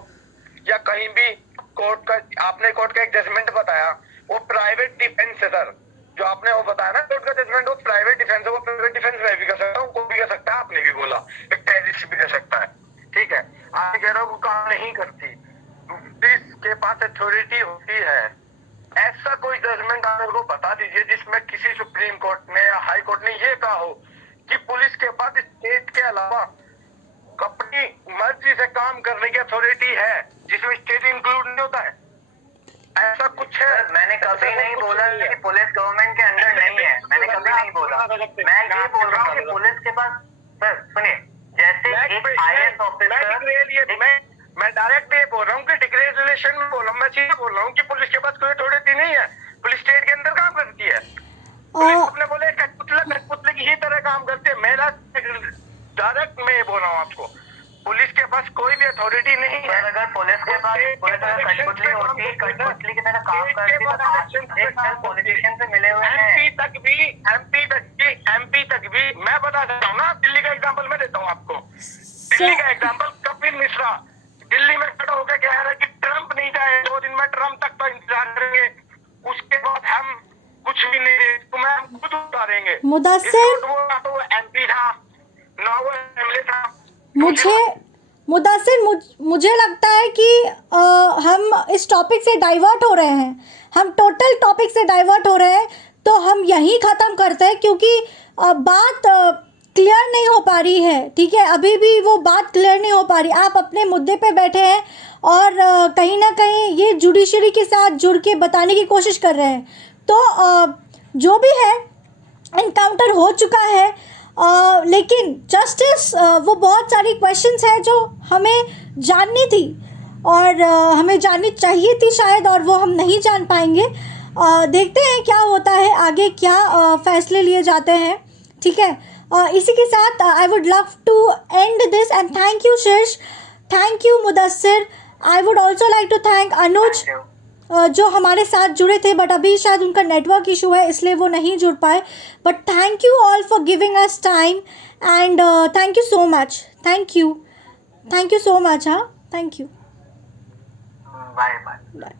या कहीं भी कोर्ट का, आपने कोर्ट का एक जजमेंट बताया, वो प्राइवेट डिफेंस है सर, जो आपने वो बताया ना कोर्ट का जजमेंट, वो प्राइवेट डिफेंस है, वो प्राइवेट डिफेंस मैं भी कर सकता हूँ, कोई भी कर सकता है, आपने भी बोला एक टेररिस्ट भी कर सकता है, ठीक है। आप कह रहे हो वो काम नहीं करती, पुलिस के पास अथॉरिटी होती है, ऐसा कोई जजमेंट आप मेरे को बता दीजिए जिसमें किसी सुप्रीम कोर्ट ने या हाई कोर्ट ने ये कहा हो कि पुलिस के पास स्टेट के अलावा अपनी मर्जी से काम करने की अथॉरिटी है, जिसमें स्टेट इंक्लूड नहीं होता है, ऐसा कुछ है? मैंने कभी नहीं बोला कि पुलिस गवर्नमेंट के अंडर नहीं है, मैंने कभी नहीं बोला। मैं ये बोल रहा हूँ कि पुलिस के पास सर सुनिए, जैसे एक IAS ऑफिसर, मैं डायरेक्ट ये बोल रहा हूँ कि डिग्री रिलेशन में बोल रहा हूँ, मैं सीधे बोल रहा हूँ कि पुलिस के पास कोई अथॉरिटी नहीं है। पुलिस स्टेट के अंदर काम करती है। पुलिस अपने बोले कठपुतले की ही तरह काम करती है। मेरा डायरेक्ट मैं ये बोल रहा हूँ आपको, पुलिस के पास कोई भी अथॉरिटी नहीं है। अगर पुलिस के पास कठपुतली होती, कठपुतली की तरह काम करती, तो आज एक साल पॉलिटिशियन से मिले हुए हैं। एमपी तक भी मैं बता देता हूँ ना, दिल्ली का एग्जांपल मैं देता हूँ आपको। दिल्ली का एग्जांपल, कपिल मिश्रा दिल्ली में खड़ा होकर कह रहा है कि ट्रंप नहीं जाए, 2 दिन में ट्रंप तक तो इंतजार करेंगे, उसके बाद हम कुछ भी नहीं दे, तुम्हें हम खुद उतारेंगे। मुदस्सिर, वो ना तो वो MP था, ना वो MLA था। मुझे लगता है कि हम इस टॉपिक से डाइवर्ट हो रहे हैं, हम टोटल टॉपिक से डाइवर्ट हो रहे हैं, तो हम यहीं ख़त्म करते हैं क्योंकि बात क्लियर नहीं हो पा रही है। ठीक है, अभी भी वो बात क्लियर नहीं हो पा रही। आप अपने मुद्दे पे बैठे हैं और कहीं ना कहीं ये जुडिशरी के साथ जुड़ के बताने की कोशिश कर रहे हैं। तो जो भी है, इनकाउंटर हो चुका है, लेकिन जस्टिस वो बहुत सारी क्वेश्चंस हैं जो हमें जाननी थी और हमें जाननी चाहिए थी शायद, और वो हम नहीं जान पाएंगे। देखते हैं क्या होता है आगे, क्या फैसले लिए जाते हैं। ठीक है, इसी के साथ I would love to end this and thank you Shirsh, thank you Mudassir. I would also like to thank Anuj जो हमारे साथ जुड़े थे, बट अभी शायद उनका नेटवर्क इशू है इसलिए वो नहीं जुड़ पाए। But thank you all for giving us time and thank you so much, thank you so much. हाँ, thank you, bye bye. Bye.